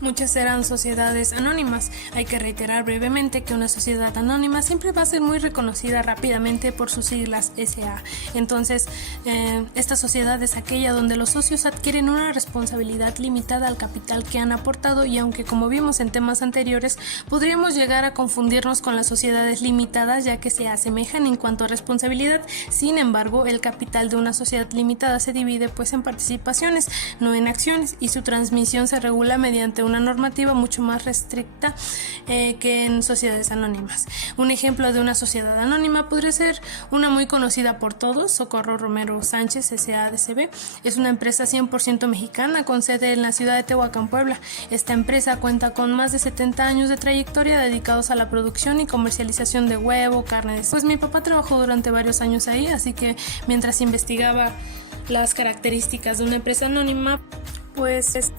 muchas eran sociedades anónimas. Hay que reiterar brevemente que una sociedad anónima siempre va a ser muy reconocida rápidamente por sus siglas SA. Entonces, esta sociedad es aquella donde los socios adquieren una responsabilidad limitada al capital que han aportado, y aunque, como vimos en temas anteriores, podríamos llegar a confundirnos con las sociedades limitadas, ya que se asemejan en cuanto a responsabilidad. Sin embargo, el capital de una sociedad limitada se divide en participaciones, no en acciones, y su transmisión se regula mediante una normativa mucho más restricta que en sociedades anónimas. Un ejemplo de una sociedad anónima podría ser una muy conocida por todos, Socorro Romero Sánchez S.A.D.C.B. Es una empresa 100% mexicana con sede en la ciudad de Tehuacán, Puebla. Esta empresa cuenta con más de 70 años de trayectoria dedicados a la producción y comercialización de huevo, carne. Pues mi papá trabajó durante varios años ahí, así que mientras investigaba las características de una empresa anónima, pues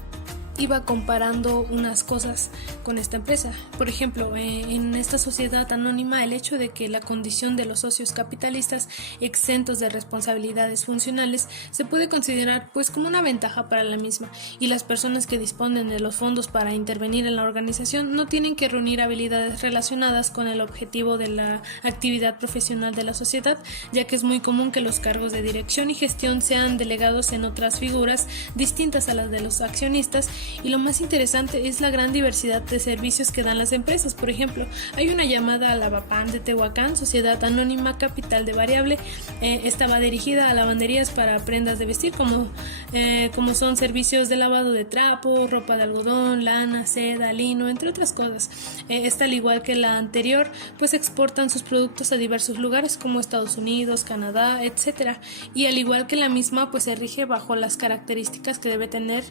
iba comparando unas cosas con esta empresa. Por ejemplo, en esta sociedad anónima, el hecho de que la condición de los socios capitalistas exentos de responsabilidades funcionales se puede considerar como una ventaja para la misma, y las personas que disponen de los fondos para intervenir en la organización no tienen que reunir habilidades relacionadas con el objetivo de la actividad profesional de la sociedad, ya que es muy común que los cargos de dirección y gestión sean delegados en otras figuras distintas a las de los accionistas, Y lo más interesante es la gran diversidad de servicios que dan las empresas. Por ejemplo, hay una llamada Lavapan de Tehuacán, Sociedad Anónima Capital de Variable. Esta va dirigida a lavanderías para prendas de vestir, como son servicios de lavado de trapo, ropa de algodón, lana, seda, lino, entre otras cosas. Esta, al igual que la anterior, pues exportan sus productos a diversos lugares como Estados Unidos, Canadá, etc. Y al igual que la misma, pues se rige bajo las características que debe tener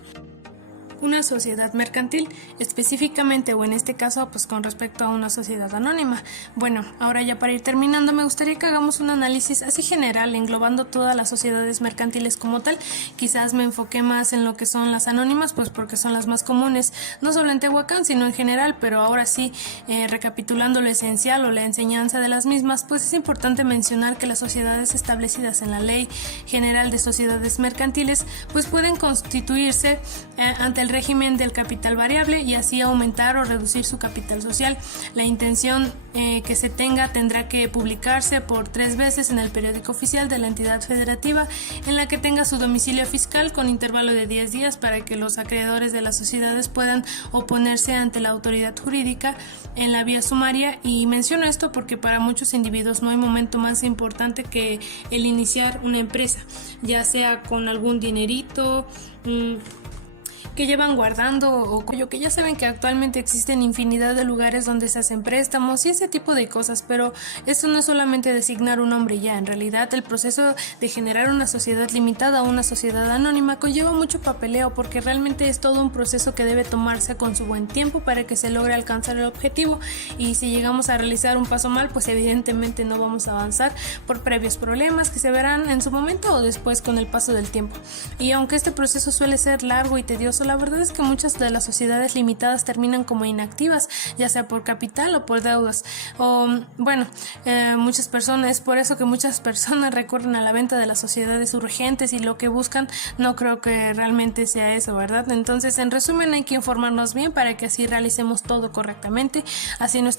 una sociedad mercantil, específicamente o en este caso pues con respecto a una sociedad anónima. Bueno, ahora ya para ir terminando me gustaría que hagamos un análisis así general englobando todas las sociedades mercantiles como tal. Quizás me enfoqué más en lo que son las anónimas, pues porque son las más comunes, no solo en Tehuacán sino en general, pero ahora sí, recapitulando lo esencial o la enseñanza de las mismas, pues es importante mencionar que las sociedades establecidas en la Ley General de Sociedades Mercantiles pues pueden constituirse ante el régimen del capital variable y así aumentar o reducir su capital social. La intención que se tenga tendrá que publicarse por 3 veces en el periódico oficial de la entidad federativa en la que tenga su domicilio fiscal con intervalo de 10 días para que los acreedores de las sociedades puedan oponerse ante la autoridad jurídica en la vía sumaria. Y menciono esto porque para muchos individuos no hay momento más importante que el iniciar una empresa, ya sea con algún dinerito que llevan guardando o que ya saben que actualmente existen infinidad de lugares donde se hacen préstamos y ese tipo de cosas, pero esto no es solamente designar un nombre ya, en realidad el proceso de generar una sociedad limitada o una sociedad anónima conlleva mucho papeleo porque realmente es todo un proceso que debe tomarse con su buen tiempo para que se logre alcanzar el objetivo, y si llegamos a realizar un paso mal pues evidentemente no vamos a avanzar por previos problemas que se verán en su momento o después con el paso del tiempo. Y aunque este proceso suele ser largo y tedioso, la verdad es que muchas de las sociedades limitadas terminan como inactivas, ya sea por capital o por deudas. Muchas personas, es por eso que muchas personas recurren a la venta de las sociedades urgentes y lo que buscan no creo que realmente sea eso, ¿verdad? Entonces, en resumen, hay que informarnos bien para que así realicemos todo correctamente. Así nos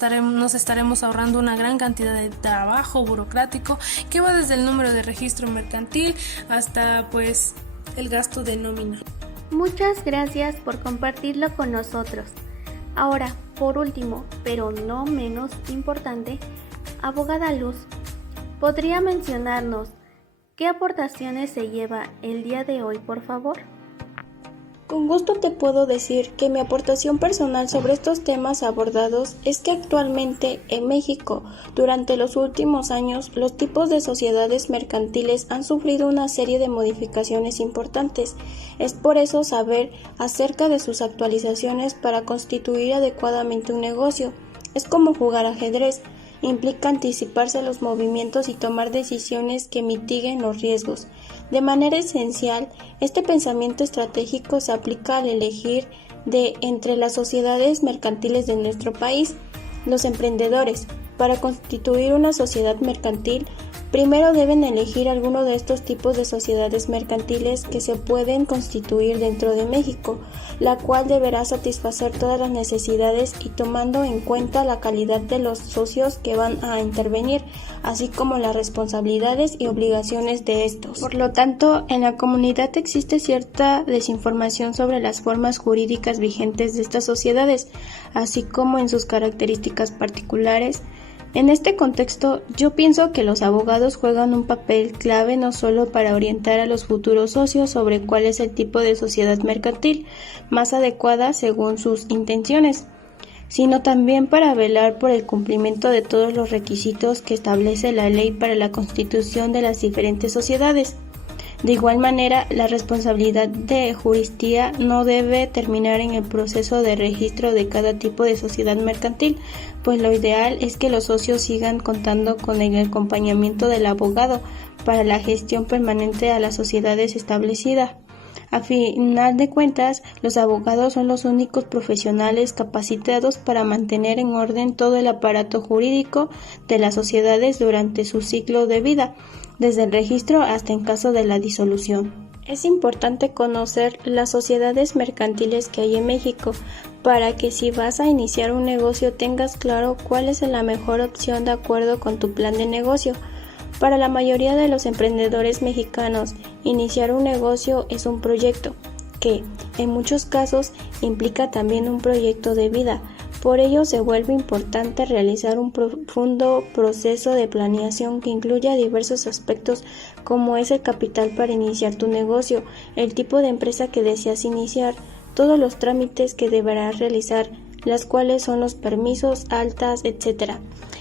estaremos ahorrando una gran cantidad de trabajo burocrático que va desde el número de registro mercantil hasta pues el gasto de nómina. Muchas gracias por compartirlo con nosotros. Ahora, por último, pero no menos importante, abogada Luz, ¿podría mencionarnos qué aportaciones se lleva el día de hoy, por favor? Con gusto te puedo decir que mi aportación personal sobre estos temas abordados es que actualmente en México, durante los últimos años, los tipos de sociedades mercantiles han sufrido una serie de modificaciones importantes. Es por eso saber acerca de sus actualizaciones para constituir adecuadamente un negocio. Es como jugar ajedrez. Implica anticiparse a los movimientos y tomar decisiones que mitiguen los riesgos. De manera esencial, este pensamiento estratégico se aplica al elegir entre las sociedades mercantiles de nuestro país. Los emprendedores, para constituir una sociedad mercantil, primero deben elegir alguno de estos tipos de sociedades mercantiles que se pueden constituir dentro de México, la cual deberá satisfacer todas las necesidades y tomando en cuenta la calidad de los socios que van a intervenir, así como las responsabilidades y obligaciones de estos. Por lo tanto, en la comunidad existe cierta desinformación sobre las formas jurídicas vigentes de estas sociedades, así como en sus características particulares. En este contexto, yo pienso que los abogados juegan un papel clave no solo para orientar a los futuros socios sobre cuál es el tipo de sociedad mercantil más adecuada según sus intenciones, sino también para velar por el cumplimiento de todos los requisitos que establece la ley para la constitución de las diferentes sociedades. De igual manera, la responsabilidad de juristía no debe terminar en el proceso de registro de cada tipo de sociedad mercantil, pues lo ideal es que los socios sigan contando con el acompañamiento del abogado para la gestión permanente a las sociedades establecidas. A final de cuentas, los abogados son los únicos profesionales capacitados para mantener en orden todo el aparato jurídico de las sociedades durante su ciclo de vida, desde el registro hasta en caso de la disolución. Es importante conocer las sociedades mercantiles que hay en México para que si vas a iniciar un negocio tengas claro cuál es la mejor opción de acuerdo con tu plan de negocio. Para la mayoría de los emprendedores mexicanos, iniciar un negocio es un proyecto. que, en muchos casos, implica también un proyecto de vida. Por ello se vuelve importante realizar un profundo proceso de planeación que incluya diversos aspectos como es el capital para iniciar tu negocio, el tipo de empresa que deseas iniciar, todos los trámites que deberás realizar, las cuales son los permisos, altas, etc.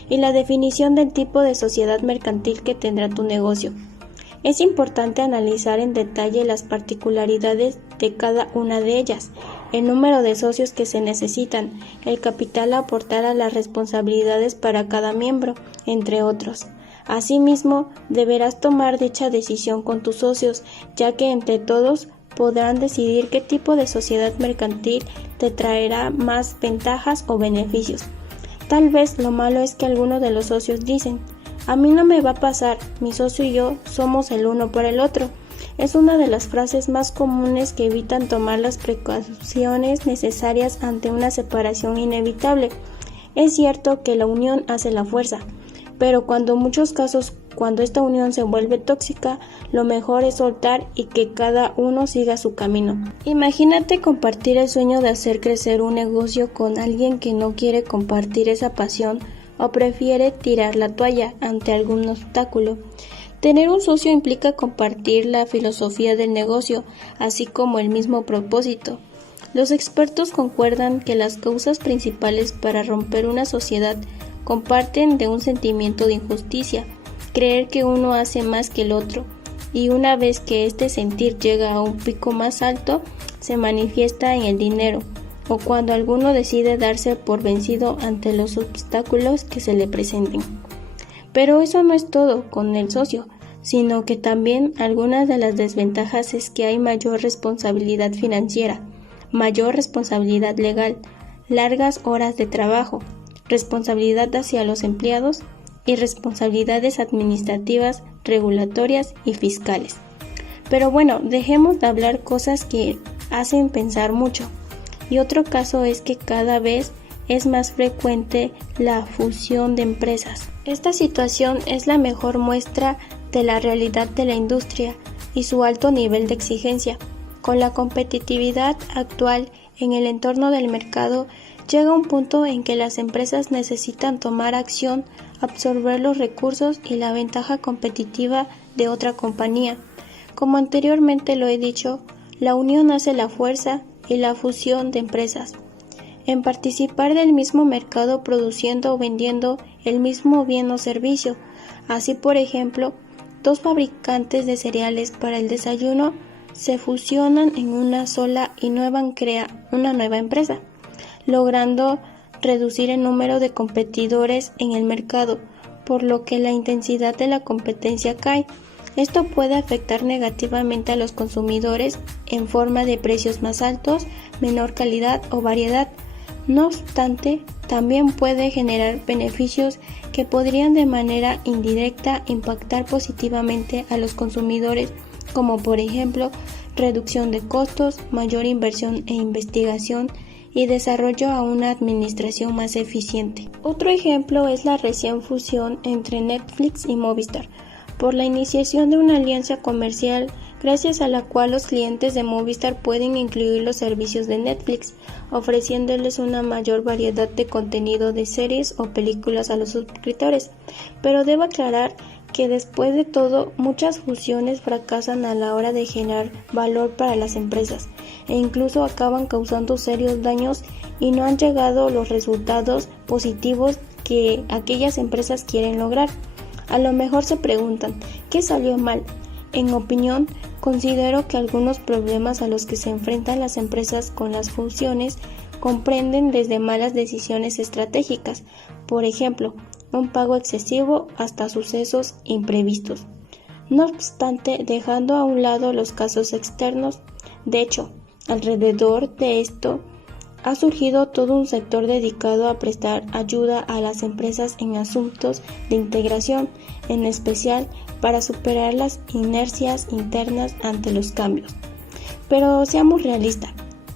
y la definición del tipo de sociedad mercantil que tendrá tu negocio. Es importante analizar en detalle las particularidades de cada una de ellas, el número de socios que se necesitan, el capital a aportar a las responsabilidades para cada miembro, entre otros. Asimismo, deberás tomar dicha decisión con tus socios, ya que entre todos podrán decidir qué tipo de sociedad mercantil te traerá más ventajas o beneficios. Tal vez lo malo es que algunos de los socios dicen: a mí no me va a pasar, mi socio y yo somos el uno por el otro. Es una de las frases más comunes que evitan tomar las precauciones necesarias ante una separación inevitable. Es cierto que la unión hace la fuerza, pero en muchos casos, cuando esta unión se vuelve tóxica, lo mejor es soltar y que cada uno siga su camino. Imagínate compartir el sueño de hacer crecer un negocio con alguien que no quiere compartir esa pasión o prefiere tirar la toalla ante algún obstáculo. Tener un socio implica compartir la filosofía del negocio, así como el mismo propósito. Los expertos concuerdan que las causas principales para romper una sociedad comparten de un sentimiento de injusticia, creer que uno hace más que el otro, y una vez que este sentir llega a un pico más alto, se manifiesta en el dinero, o cuando alguno decide darse por vencido ante los obstáculos que se le presenten. Pero eso no es todo con el socio, sino que también algunas de las desventajas es que hay mayor responsabilidad financiera, mayor responsabilidad legal, largas horas de trabajo, responsabilidad hacia los empleados y responsabilidades administrativas, regulatorias y fiscales. Pero bueno, dejemos de hablar cosas que hacen pensar mucho. Y otro caso es que cada vez es más frecuente la fusión de empresas. Esta situación es la mejor muestra de la realidad de la industria y su alto nivel de exigencia. Con la competitividad actual en el entorno del mercado, llega un punto en que las empresas necesitan tomar acción, absorber los recursos y la ventaja competitiva de otra compañía. Como anteriormente lo he dicho, la unión hace la fuerza y la fusión de empresas. En participar del mismo mercado produciendo o vendiendo el mismo bien o servicio. Así, por ejemplo, dos fabricantes de cereales para el desayuno se fusionan en una sola y crea una nueva empresa, logrando reducir el número de competidores en el mercado, por lo que la intensidad de la competencia cae. Esto puede afectar negativamente a los consumidores en forma de precios más altos, menor calidad o variedad. No obstante, también puede generar beneficios que podrían de manera indirecta impactar positivamente a los consumidores, como por ejemplo reducción de costos, mayor inversión e investigación y desarrollo a una administración más eficiente. Otro ejemplo es la recién fusión entre Netflix y Movistar, por la iniciación de una alianza comercial gracias a la cual los clientes de Movistar pueden incluir los servicios de Netflix, ofreciéndoles una mayor variedad de contenido de series o películas a los suscriptores. Pero debo aclarar que después de todo, muchas fusiones fracasan a la hora de generar valor para las empresas e incluso acaban causando serios daños y no han llegado los resultados positivos que aquellas empresas quieren lograr. A lo mejor se preguntan, ¿qué salió mal? En opinión, considero que algunos problemas a los que se enfrentan las empresas con las fusiones comprenden desde malas decisiones estratégicas, por ejemplo, un pago excesivo hasta sucesos imprevistos. No obstante, dejando a un lado los casos externos, de hecho, alrededor de esto ha surgido todo un sector dedicado a prestar ayuda a las empresas en asuntos de integración, en especial para superar las inercias internas ante los cambios. Pero seamos realistas,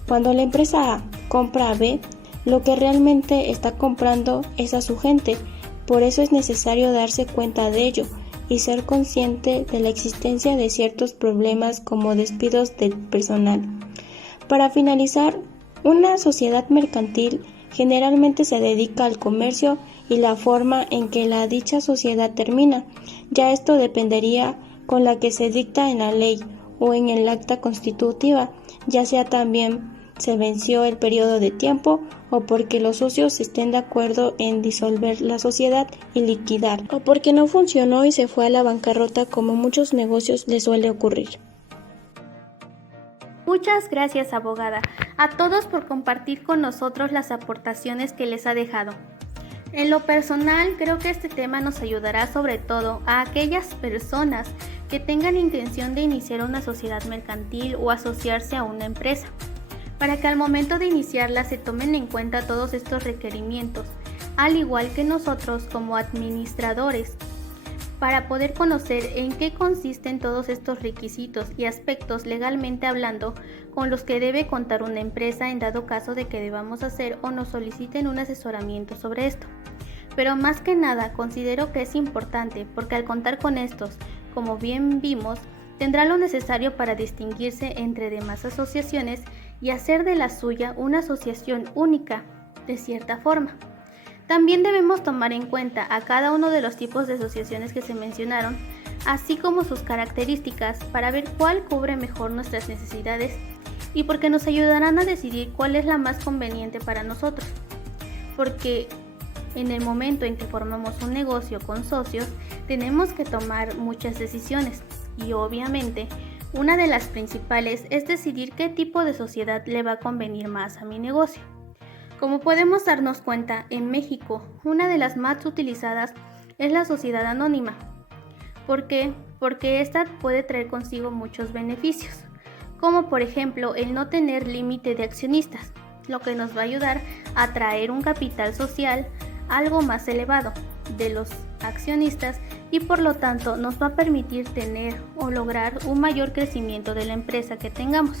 cuando la empresa A compra a B, lo que realmente está comprando es a su gente. Por eso es necesario darse cuenta de ello y ser consciente de la existencia de ciertos problemas como despidos del personal. Para finalizar, una sociedad mercantil generalmente se dedica al comercio y la forma en que la dicha sociedad termina, ya esto dependería con la que se dicta en la ley o en el acta constitutiva, ya sea también se venció el periodo de tiempo o porque los socios estén de acuerdo en disolver la sociedad y liquidar, o porque no funcionó y se fue a la bancarrota como muchos negocios les suele ocurrir. Muchas gracias, abogada, a todos por compartir con nosotros las aportaciones que les ha dejado. En lo personal, creo que este tema nos ayudará sobre todo a aquellas personas que tengan intención de iniciar una sociedad mercantil o asociarse a una empresa, para que al momento de iniciarla se tomen en cuenta todos estos requerimientos, al igual que nosotros como administradores, para poder conocer en qué consisten todos estos requisitos y aspectos legalmente hablando con los que debe contar una empresa en dado caso de que debamos hacer o nos soliciten un asesoramiento sobre esto. Pero más que nada considero que es importante porque al contar con estos, como bien vimos, tendrá lo necesario para distinguirse entre demás asociaciones y hacer de la suya una asociación única, de cierta forma. También debemos tomar en cuenta a cada uno de los tipos de asociaciones que se mencionaron, así como sus características para ver cuál cubre mejor nuestras necesidades y porque nos ayudarán a decidir cuál es la más conveniente para nosotros. Porque en el momento en que formamos un negocio con socios, tenemos que tomar muchas decisiones y obviamente una de las principales es decidir qué tipo de sociedad le va a convenir más a mi negocio. Como podemos darnos cuenta, en México, una de las más utilizadas es la sociedad anónima. ¿Por qué? Porque esta puede traer consigo muchos beneficios, como por ejemplo el no tener límite de accionistas, lo que nos va a ayudar a traer un capital social algo más elevado de los accionistas y por lo tanto nos va a permitir tener o lograr un mayor crecimiento de la empresa que tengamos.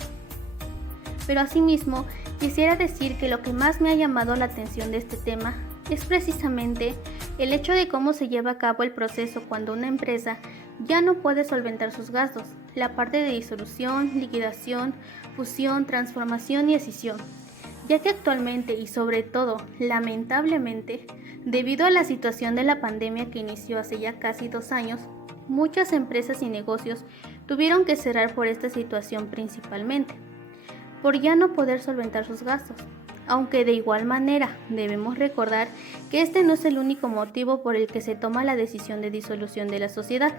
Pero asimismo, quisiera decir que lo que más me ha llamado la atención de este tema es precisamente el hecho de cómo se lleva a cabo el proceso cuando una empresa ya no puede solventar sus gastos, la parte de disolución, liquidación, fusión, transformación y escisión, ya que actualmente y sobre todo, lamentablemente, debido a la situación de la pandemia que inició hace ya casi 2 años, muchas empresas y negocios tuvieron que cerrar por esta situación principalmente, por ya no poder solventar sus gastos. Aunque de igual manera debemos recordar que este no es el único motivo por el que se toma la decisión de disolución de la sociedad.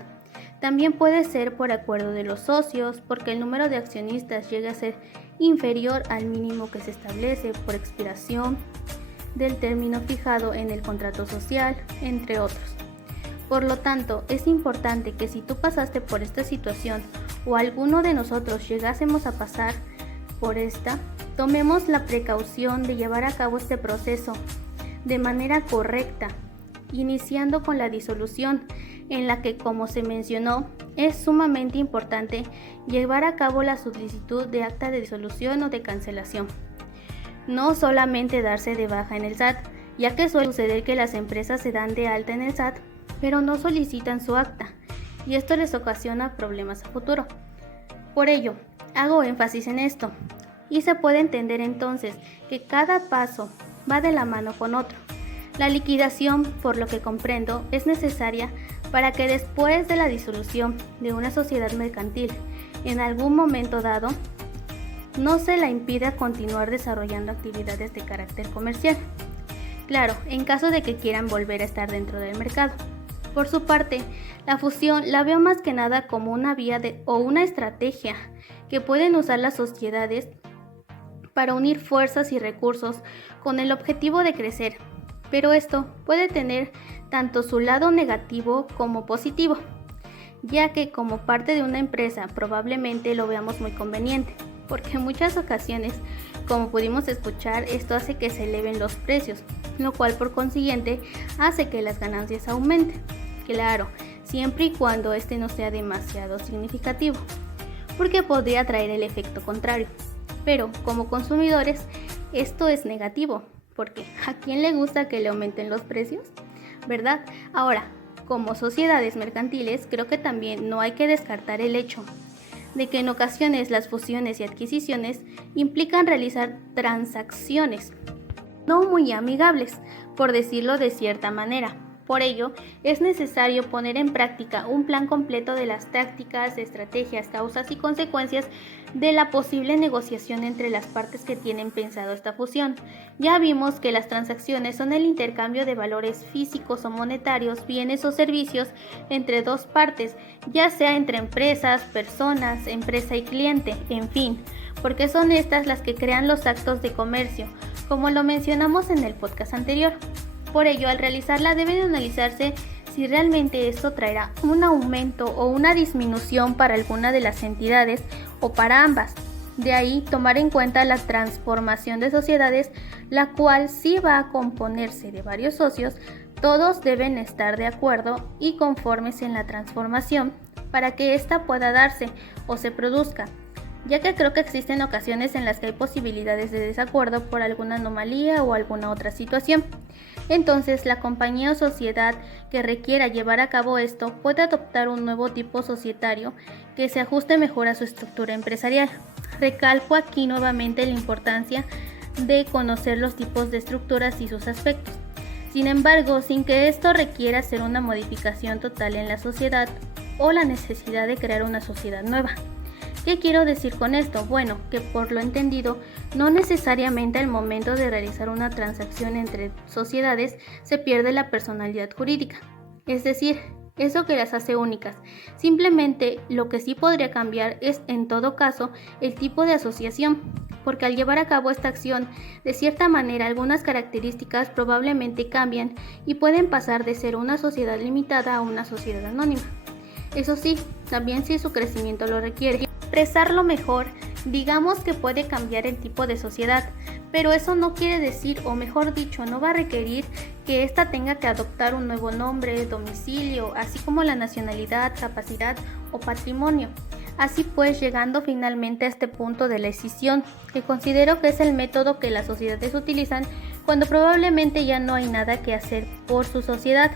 También puede ser por acuerdo de los socios, porque el número de accionistas llega a ser inferior al mínimo que se establece por expiración del término fijado en el contrato social, entre otros. Por lo tanto, es importante que si tú pasaste por esta situación o alguno de nosotros llegásemos a pasar por esta, tomemos la precaución de llevar a cabo este proceso de manera correcta, iniciando con la disolución, en la que, como se mencionó, es sumamente importante llevar a cabo la solicitud de acta de disolución o de cancelación. No solamente darse de baja en el SAT, ya que suele suceder que las empresas se dan de alta en el SAT, pero no solicitan su acta, y esto les ocasiona problemas a futuro. Por ello, hago énfasis en esto, y se puede entender entonces que cada paso va de la mano con otro. La liquidación, por lo que comprendo, es necesaria para que después de la disolución de una sociedad mercantil, en algún momento dado, no se la impida continuar desarrollando actividades de carácter comercial. Claro, en caso de que quieran volver a estar dentro del mercado. Por su parte, la fusión la veo más que nada como una vía o una estrategia que pueden usar las sociedades para unir fuerzas y recursos con el objetivo de crecer, pero esto puede tener tanto su lado negativo como positivo, ya que como parte de una empresa probablemente lo veamos muy conveniente, porque en muchas ocasiones, como pudimos escuchar, esto hace que se eleven los precios, lo cual por consiguiente hace que las ganancias aumenten. Claro, siempre y cuando este no sea demasiado significativo, porque podría traer el efecto contrario. Pero como consumidores, esto es negativo, porque ¿a quién le gusta que le aumenten los precios? ¿Verdad? Ahora, como sociedades mercantiles, creo que también no hay que descartar el hecho de que en ocasiones las fusiones y adquisiciones implican realizar transacciones no muy amigables, por decirlo de cierta manera. Por ello, es necesario poner en práctica un plan completo de las tácticas, estrategias, causas y consecuencias de la posible negociación entre las partes que tienen pensado esta fusión. Ya vimos que las transacciones son el intercambio de valores físicos o monetarios, bienes o servicios entre dos partes, ya sea entre empresas, personas, empresa y cliente, en fin, porque son estas las que crean los actos de comercio, como lo mencionamos en el podcast anterior. Por ello, al realizarla debe de analizarse si realmente esto traerá un aumento o una disminución para alguna de las entidades o para ambas. De ahí tomar en cuenta la transformación de sociedades, la cual sí va a componerse de varios socios. Todos deben estar de acuerdo y conformes en la transformación para que ésta pueda darse o se produzca, ya que creo que existen ocasiones en las que hay posibilidades de desacuerdo por alguna anomalía o alguna otra situación. Entonces, la compañía o sociedad que requiera llevar a cabo esto puede adoptar un nuevo tipo societario que se ajuste mejor a su estructura empresarial. Recalco aquí nuevamente la importancia de conocer los tipos de estructuras y sus aspectos. Sin embargo, sin que esto requiera hacer una modificación total en la sociedad o la necesidad de crear una sociedad nueva. ¿Qué quiero decir con esto? Bueno, que por lo entendido, no necesariamente al momento de realizar una transacción entre sociedades se pierde la personalidad jurídica, es decir, eso que las hace únicas. Simplemente lo que sí podría cambiar es, en todo caso, el tipo de asociación, porque al llevar a cabo esta acción, de cierta manera algunas características probablemente cambian y pueden pasar de ser una sociedad limitada a una sociedad anónima. Eso sí, también si su crecimiento lo requiere. Expresarlo mejor, digamos que puede cambiar el tipo de sociedad, pero eso no quiere decir, o mejor dicho, no va a requerir que ésta tenga que adoptar un nuevo nombre, domicilio, así como la nacionalidad, capacidad o patrimonio. Así pues, llegando finalmente a este punto de la escisión, que considero que es el método que las sociedades utilizan cuando probablemente ya no hay nada que hacer por su sociedad,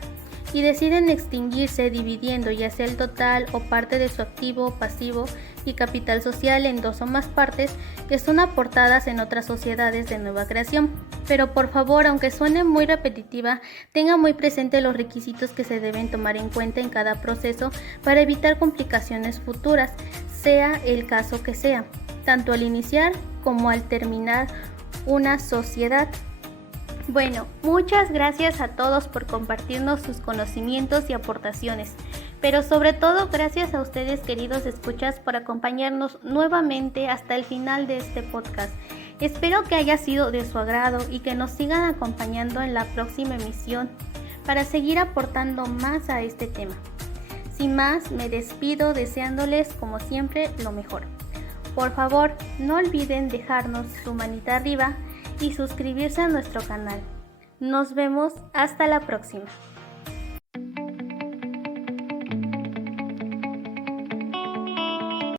y deciden extinguirse dividiendo ya sea el total o parte de su activo, pasivo y capital social en dos o más partes que son aportadas en otras sociedades de nueva creación. Pero por favor, aunque suene muy repetitiva, tenga muy presente los requisitos que se deben tomar en cuenta en cada proceso para evitar complicaciones futuras, sea el caso que sea, tanto al iniciar como al terminar una sociedad. Bueno, muchas gracias a todos por compartirnos sus conocimientos y aportaciones, pero sobre todo gracias a ustedes, queridos escuchas, por acompañarnos nuevamente hasta el final de este podcast. Espero que haya sido de su agrado y que nos sigan acompañando en la próxima emisión para seguir aportando más a este tema. Sin más, me despido deseándoles como siempre lo mejor. Por favor, no olviden dejarnos su manita arriba y suscribirse a nuestro canal. Nos vemos hasta la próxima.